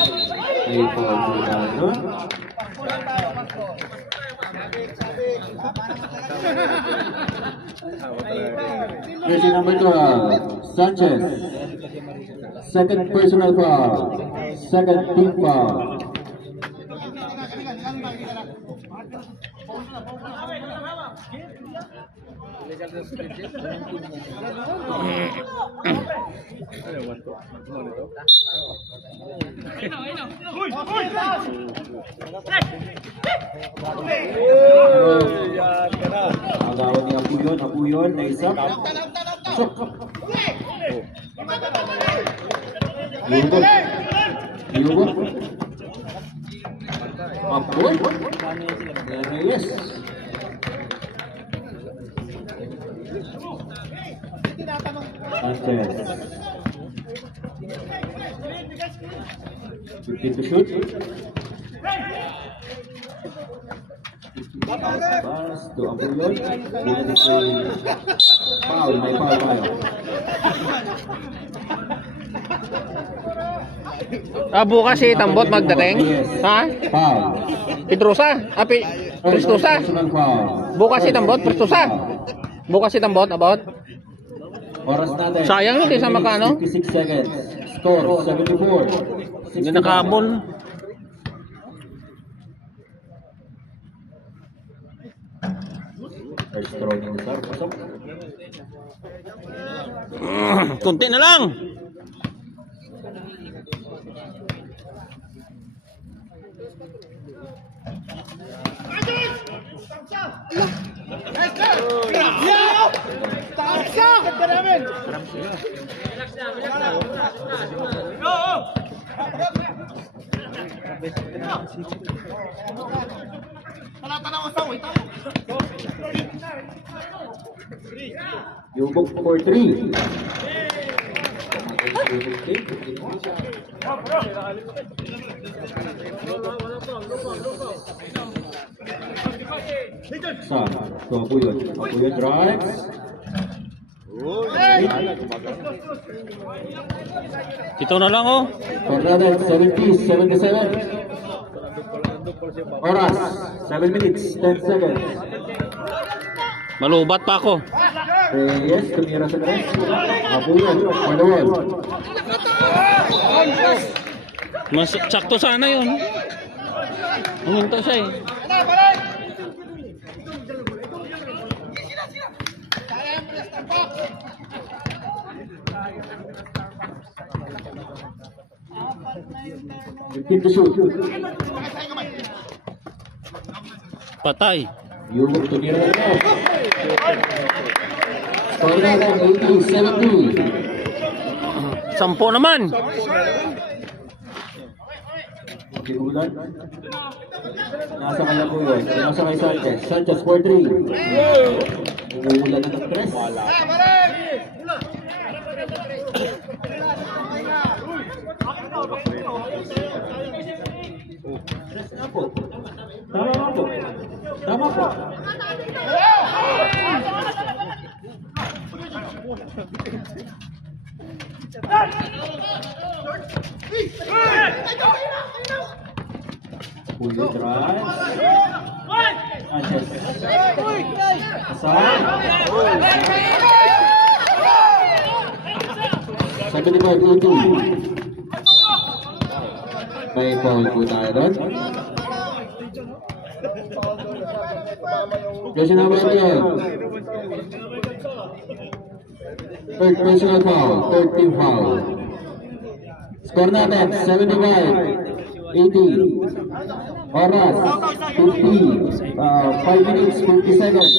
Ay, foul po tayo. Jersey number 12, Sanchez. Second personal foul. Second team foul. Ano naman to? Ano nito? Yan ka na. Agawad ni Apuyon na isa. Pasok. Yugok. Mampoy. Reyes. Sanchez. 15 to shoot. Pass to Apuyon. Foul, may foul tayo. Bukas si Tambot magdating? Ha? Foul. Petrusa? Prestusa? Personal foul. Bukas si Tambot? Prestusa? Bukas si Tambot? About? Oras natin. Sayang hindi sa makano? 56 seconds. Score 74. Hindi nakabol. First throw ng Sar. Pasok. Kunti na lang. Yubok for 3. Sa to Apuyon. Apuyon drives. Ito na lang oh. Fernandez 70, 77. Oras 7 minutes 10 seconds. Malubat pa ako. Yes, tumira sa tres. Apuyon for the wall. Mas sakto sana yun. Huminto siya eh. Team to shoot. Patay. Yubok tumira na ito. Fernandez 80, 70. 10 naman. Tigulan. Nasa kanya po yun. Nasa kay Sanchez. Sanchez for 3. Umuulan na ng press. Press na po. Tama nga po. Tama po. Pulo drive. Sanchez. Asal. 75-80. May foul po tayo doon. Kasi naman yun. Third personal foul. Third team foul. Score natin 75-80. Oras 50. 5 minutes 50 seconds.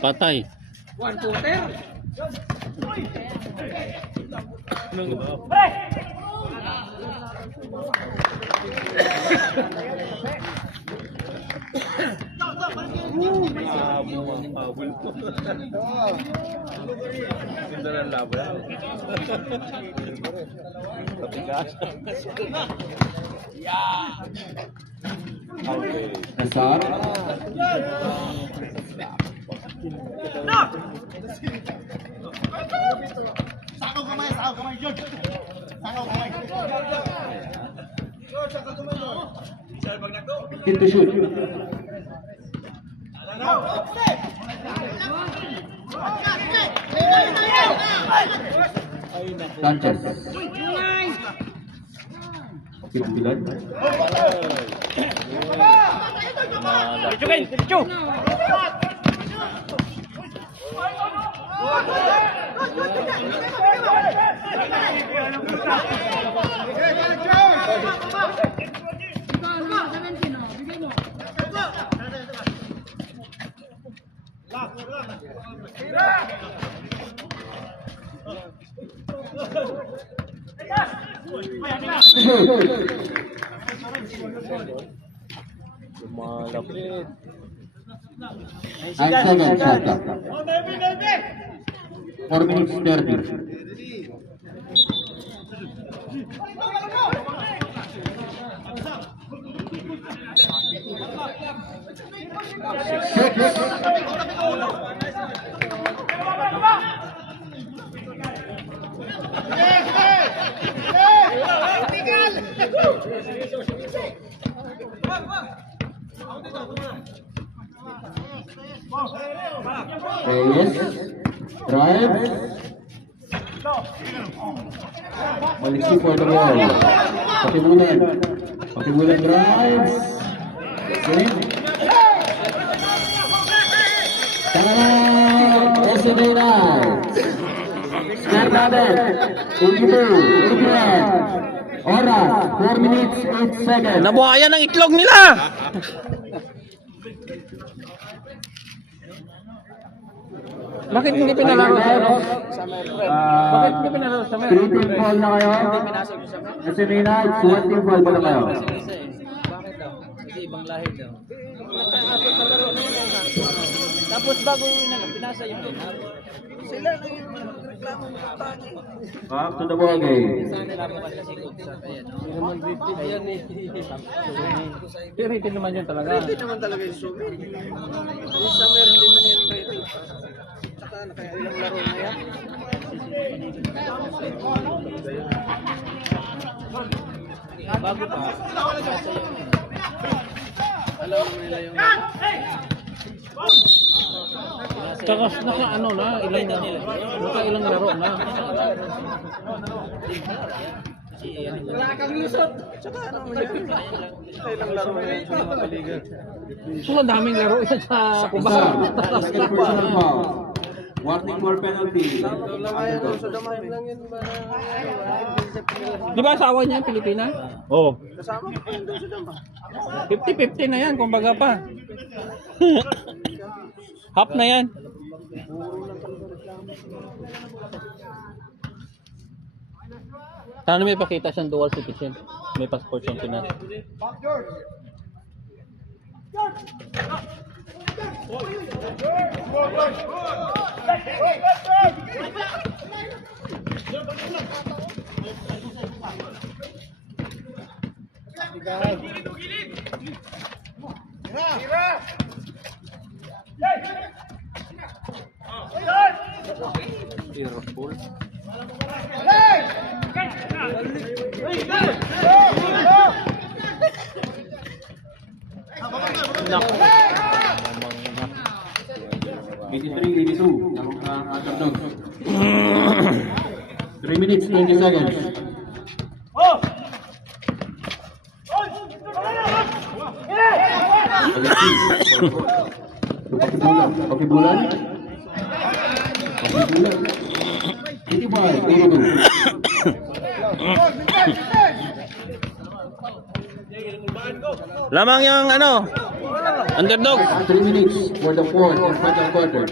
Patay. Nasar. Team to shoot. Sanchez. Pipilan. Malapit. 9 seconds shot clock. 4 minutes 30. Reyes. Drive. Maliksi for the ball. Pakibulan. Pakibulan drives. Save. Tama! SMA Knights. Score natin. 82. 81. Oras. 4 minutes, 8 seconds. Nabuhayan ang itlog nila. Bakit hindi pinalaro? Bakit hindi pinalaro sa Mer? 3 team ball na kayo. SMA Knights, 1 team ball pa na kayo. Bakit daw? Kasi ibang lahi daw. Tapos bago yun pinasa yung lineup. Sila lang yung reklamo ng tangi. Back to the ball game. Sana lang naman kasi sa kaya, no? Ayan eh. Pero rated naman yun talaga. Hindi naman talaga yung sumin. Yung summer, hindi man yung rating. Saka nakailang laro na yan. Bago pa. Alam mo nila yung... Tsaka naka ano na, ilang laro na. Wala kang lusot. Tsaka ano mo yun. Ilang laro na yan sa mga paligan. So, daming laro yan sa Isa. Cubao. Second personal foul. Warning for penalty. Lamayan lang sa damayan lang yun. Di ba asawa niya, Pilipina? Oo. Kasama ko yun doon sa dama. 50-50 na yan, kumbaga pa. Half na yan. Sana may pakita siyang dual citizen. May passport siyang Pinas. Liverpool. Nako. 83-82. Nakakatapnog. 3 minutes, 20 seconds. Pakibulan. Pakibulan. Pakibulan. 85-82. Lamang yung ano, underdog. 3 minutes for the fourth and final quarter.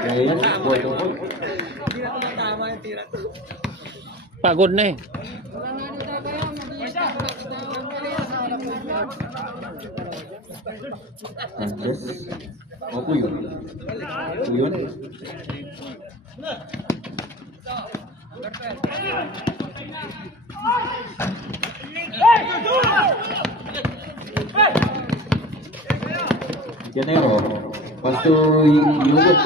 Okay, for the fourth. Pagod na eh. Sanchez. O Puyo. Puyo. Janero. Pasto Yugot.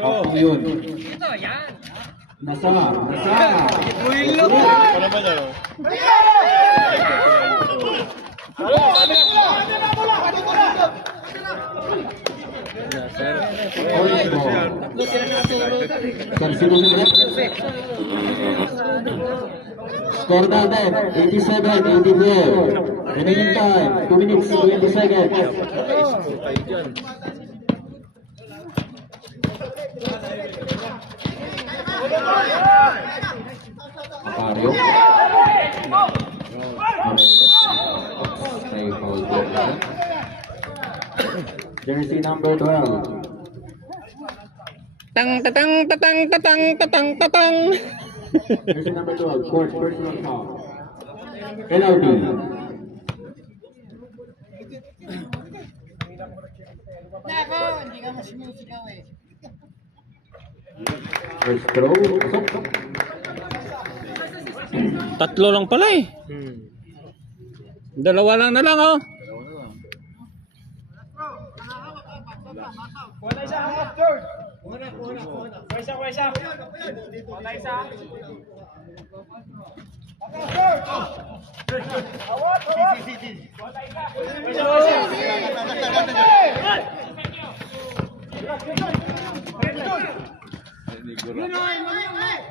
O Puyo. Nasa. Score natin, 87-84. Remaining time, 2 minutes, 20 seconds. Mario. Jersey number 12. Tang tatang tatang tatang tatang tatang. Jersey number 12, court personal foul. Penalty. First throw. Tatlo lang pala eh. Dalawa lang na lang oh.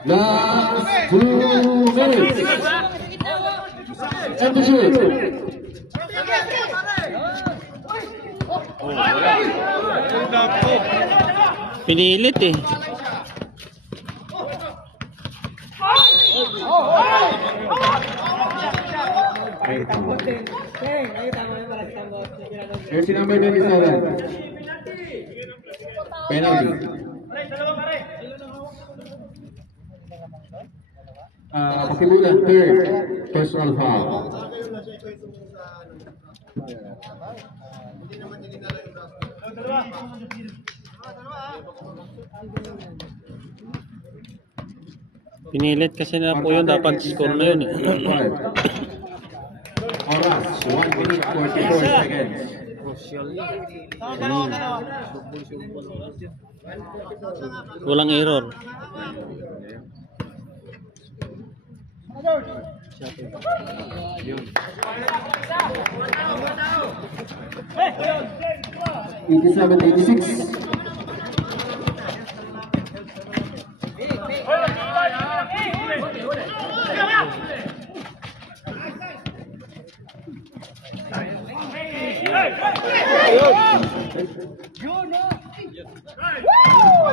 Last 2 minutes. And the shoot. Pinilit eh. Jersey number 27. Penalty. Pakibulan, third. Personal foul. Pinilit kasi na po yun. Dapat score na yun eh. Oras, 1 minute 44 seconds. Walang error. Eighty-seven, 86.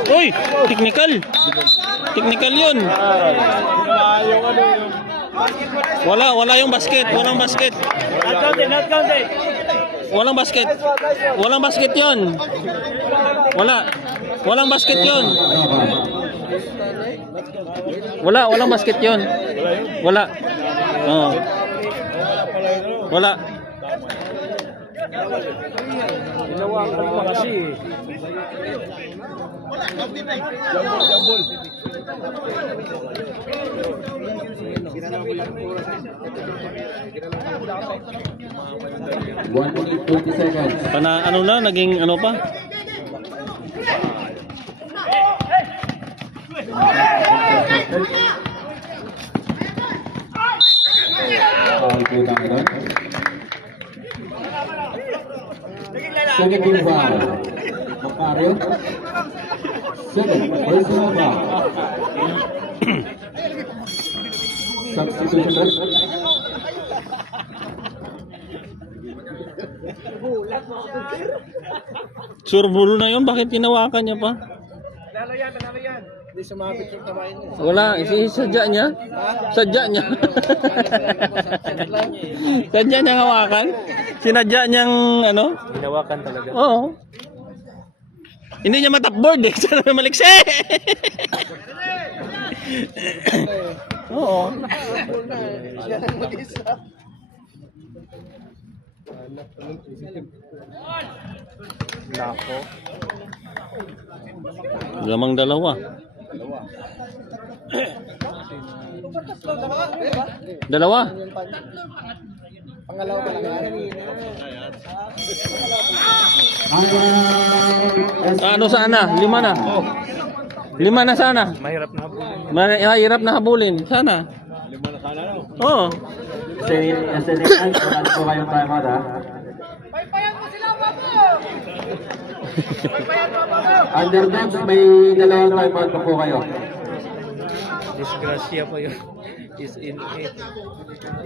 Uy! Technical! Technical yun! Wala yung basket. Walang basket. Walang basket. Walang basket yun. Walang basket yun. Walang basket yun. Wala. Oh. Wala. Hinawakan pa kasi eh. One minute 20 seconds. Ano na, naging ano pa? Second team foul. Macario. Second personal foul. Substitution. Surbul na yun, bakit tinawakan niya pa? Hindi sumabit yung tamain mo. Wala, sadya niya. Sadya niya. Sadya niya hawakan. Sinadya niyang ano? Hinawakan talaga. Oo. Hindi niya matapboard eh. Sana may maliksi. Oo. Nako. Lamang dalawa. Dalawa. Pangalawa pa lang yan. Ano sana? 5 na. 5 na sana. Mahirap na habulin. Mahirap na habulin. Sana. 5 na sana no? Oo. SNX, wala po kayong timeout ha. Underdogs, may dalawang timeout pa po kayo. Disgrasya pa yun. Is in it.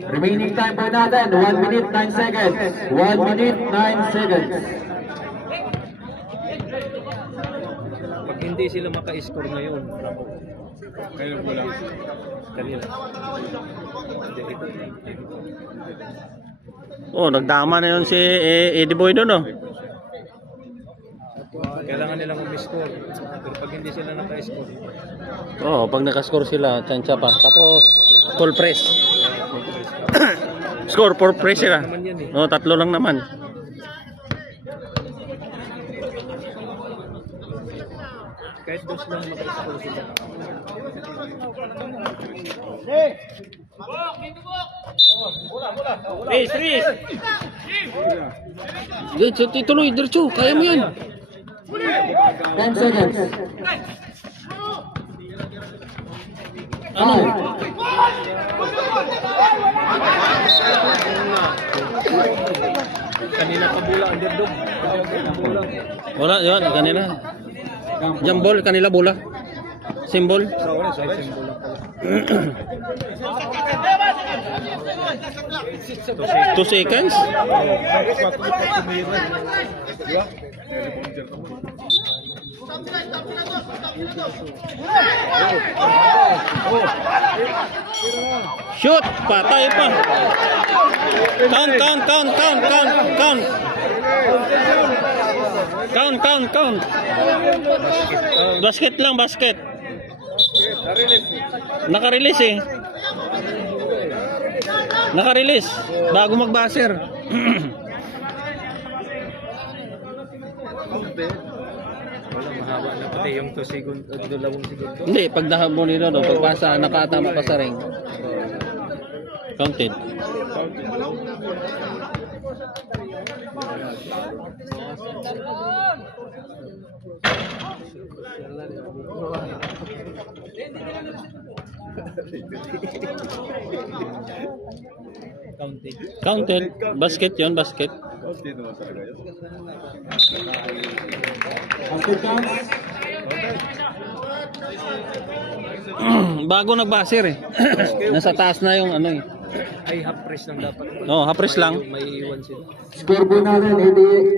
Remaining time po natin, 1 minute 9 seconds. 1 minute 9 seconds. Pag hindi sila maka-score ngayon, nako. Kayo po lang. Kanila. Oh, nagdama na yun si Eddie Boy doon oh. Kailangan nilang mag-score. Pero pag hindi sila naka-score, Oo, pag nakascore sila, tsansya pa. Tapos, full press. Score, full press sila. naman yan eh. Oo, 3 lang naman. Kahit dos lang mag-score sila. Race, race! Tuloy, diretso. Kaya mo yan. 10 seconds. Ano? 5. Kanina pa bola, underdog. Bola. Wala, yun. Kanila. Jambol, kanila bola. Symbol. Sa oras, ay symbol lang pala. 2 seconds. Shoot! Patay pa. Count. Count. Basket lang, basket. Naka-release eh. Naka-release. Bago mag-buzzer. Wala, mahaba na pati yung 2 second, 2 segundo. Hindi, pag dahab mo nila, no, pagpasa, nakatama pa sa ring. Counted. Counted. Basket yon, basket. Basket counts. Bago nag-buzzer eh. Nasa taas na yung ano eh. Ay, half press lang dapat. Oh, half press lang. May iwan sila. Scoreboard natin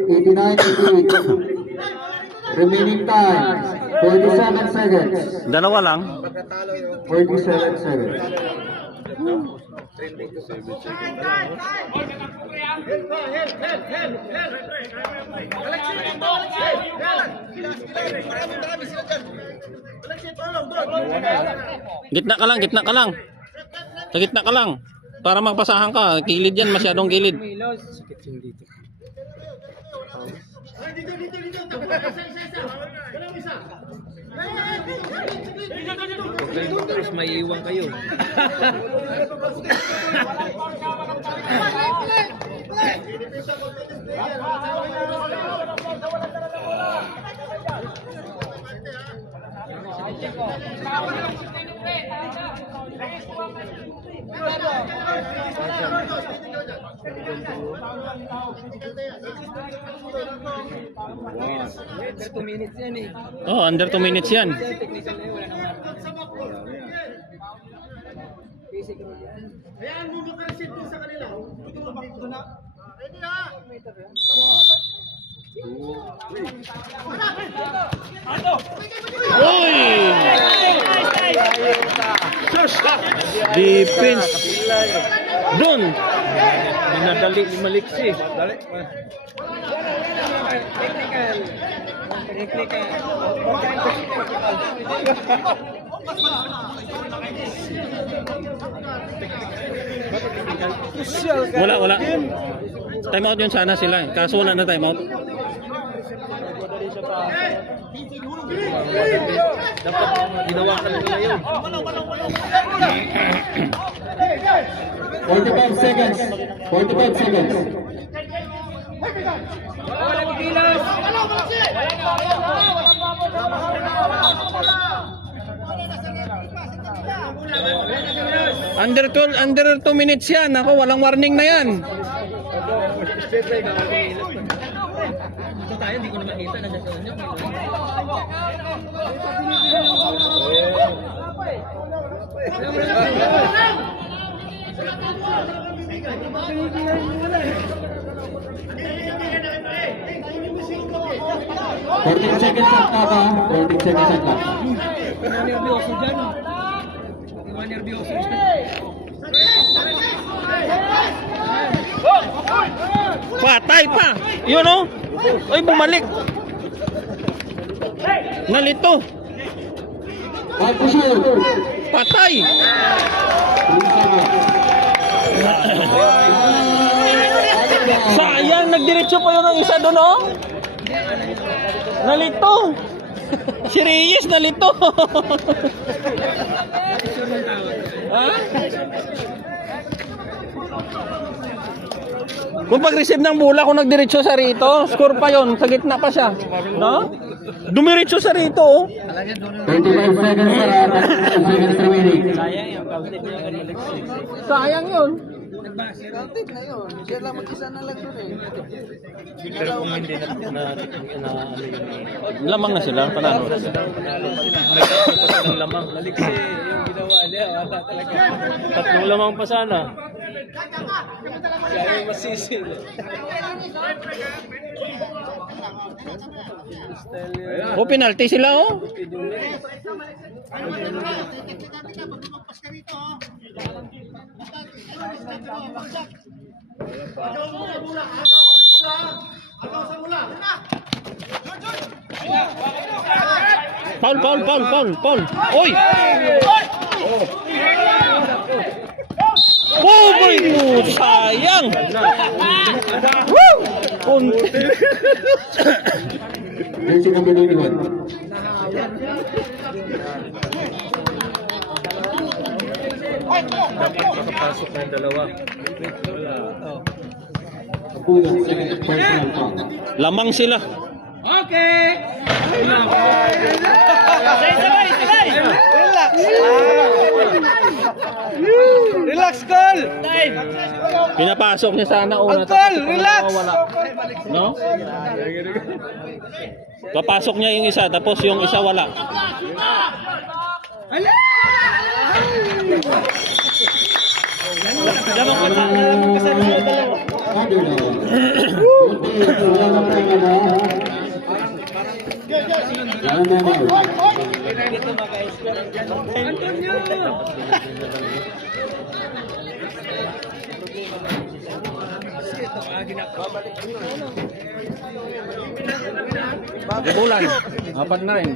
89-88. Remaining time 47 seconds. Dalawa lang. 47 seconds. Gitna ka lang. Sa gitna ka lang. Para magpasahan ka. Kilid yan, masyadong kilid. Sikit yung dito. Tapos may iwan kayo. Oh, under 2 minutes yan. Oy! Defense. Doon. Minadali ni Maliksi. Dali. Wala. Time out yun sana sila eh. Kaso wala na time out. Dapat ginawa ka nila yun. 45 seconds. 45 seconds. Under 2 minutes yan. Ako, walang warning na yan. Ito tayo, hindi ko na makita. Nagkakaroon niyo. Fourteen seconds ang tama. 14 seconds ang tama. Nervyoso dyan. Nervyoso dyan. Patay pa. Yun oh. Ay, bumalik. Nalito. Time to shoot. Patay. 3 seconds. Sayang, nagdiretso pa yun ang isa doon oh. Nalito. Si Reyes nalito. Ha? Kung pag-receive ng bola, kung nagdiretso sa rito, score pa yon, sa gitna pa siya. No? Dumiretso sa rito, oh. 25 seconds remaining. Sayang yun. Relative na yun. Siya lang mag-isa na lang doon eh. Pero kung hindi na Lamang na sila, panalo na sila. ng lamang. Naliksi yung ginawa niya. Wala talaga. Tatlong lamang pa sana. Kaya yung masisil. O, penalty sila, oh. Paul. Oy! Oh my God, sayang! Woo! Kunti. Bench number 91. Dapat makapasok na yung dalawa. Kapuyan, second personal foul. Lamang sila. Relax, Col! Pinapasok niya sana una. Uncle, relax! No? Papasok niya yung isa, tapos yung isa wala. Bulan, apat na rin.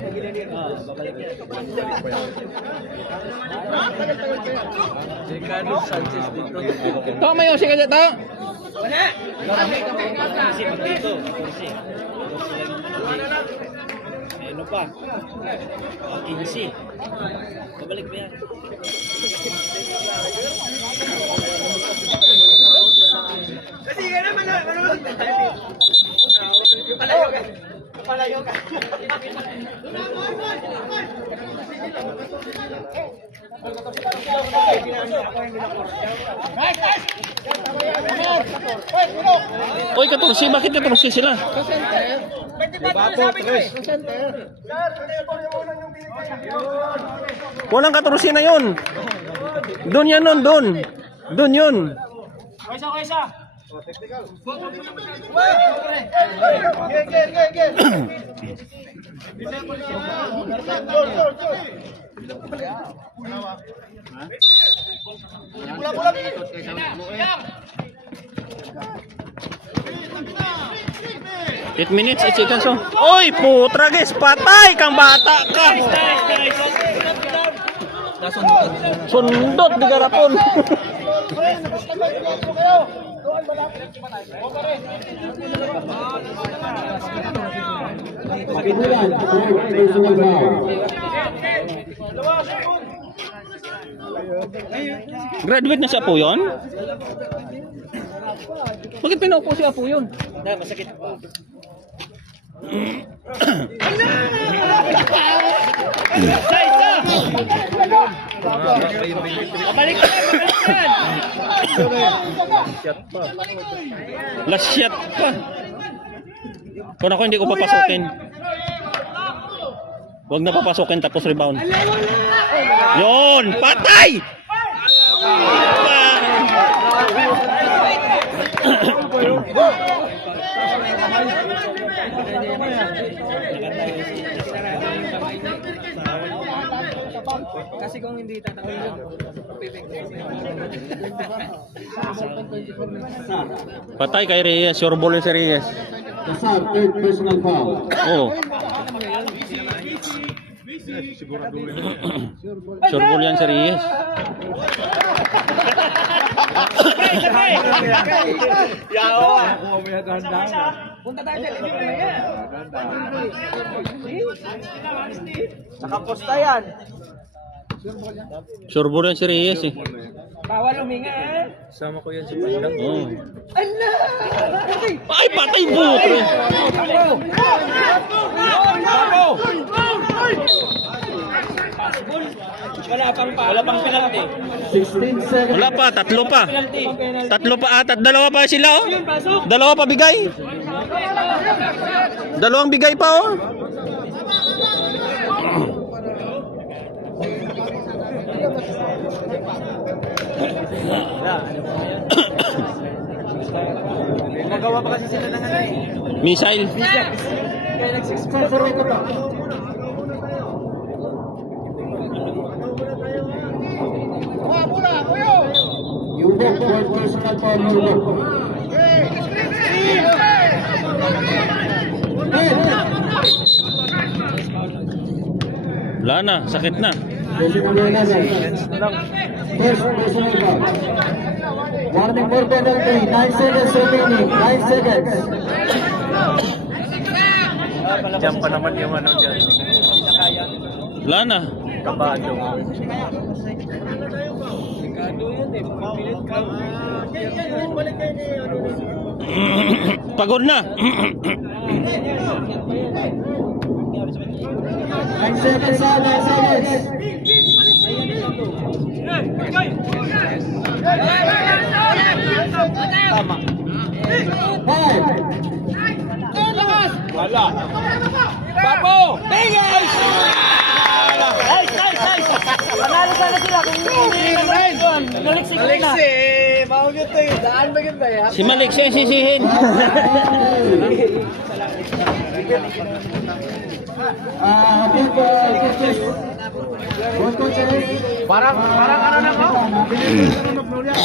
Carlos Sanchez dito. Tama yun, sige dito. Kasi pag dito. Kasi. Ano pa? Insi. Kabalik ba yan? Uy, 14, bakit 14 sila? Walang 14 na yun. Doon yan nun, doon. Doon yun. Eight minutes, ichikan so. Oy, putra guys, patay kang bata ka. Sundot di garapon. Kapuyan, third personal foul. Graduate na si Apo yun? Bakit pinaupo si Apo yun? Masakit pa. Balik ka yan! Last shot pa. Kung ako hindi ko papasukin. Huwag na papasukin tapos rebound. Yon, patay! Kasi kung hindi tatawin Patay kay Reyes, sure ball si Reyes. Kasar, third personal foul. Oh. Sure ball yan si Reyes. Punta tayo sa living room yan. Saka posta yan. Sure ball yan si Reyes eh. Bawal huminga eh. Sama ko yan si Pandang. Oh. Ala! Ay, patay buto! Wala pang penalty. 16 seconds. Wala pa, tatlo pa. Tatlo pa at dalawa pa sila oh. Dalawa pa bigay. Dalawang bigay pa oh. Nagawa pa kasi sila ng ano eh. Missile. Kaya nag-6-4. Yubok, one personal foul, Yubok. Wala na, sakit na. Personal 11. First personal foul. Warning for penalty, 9 seconds remaining, 9 seconds. Diyan pa naman yung ano dyan. Wala na. Kabado. Pagod na. 9 seconds out, 9 seconds. Tama. 5. Wala. Papo! Nice! Panalo sana sila kung hindi Naliksi ko na. Maugit to yun. Daan ba yun ba yan? Si Malik siya sisihin. Appeal for coaches. Both coaches. Parang ano na ko? Appeal for coaches.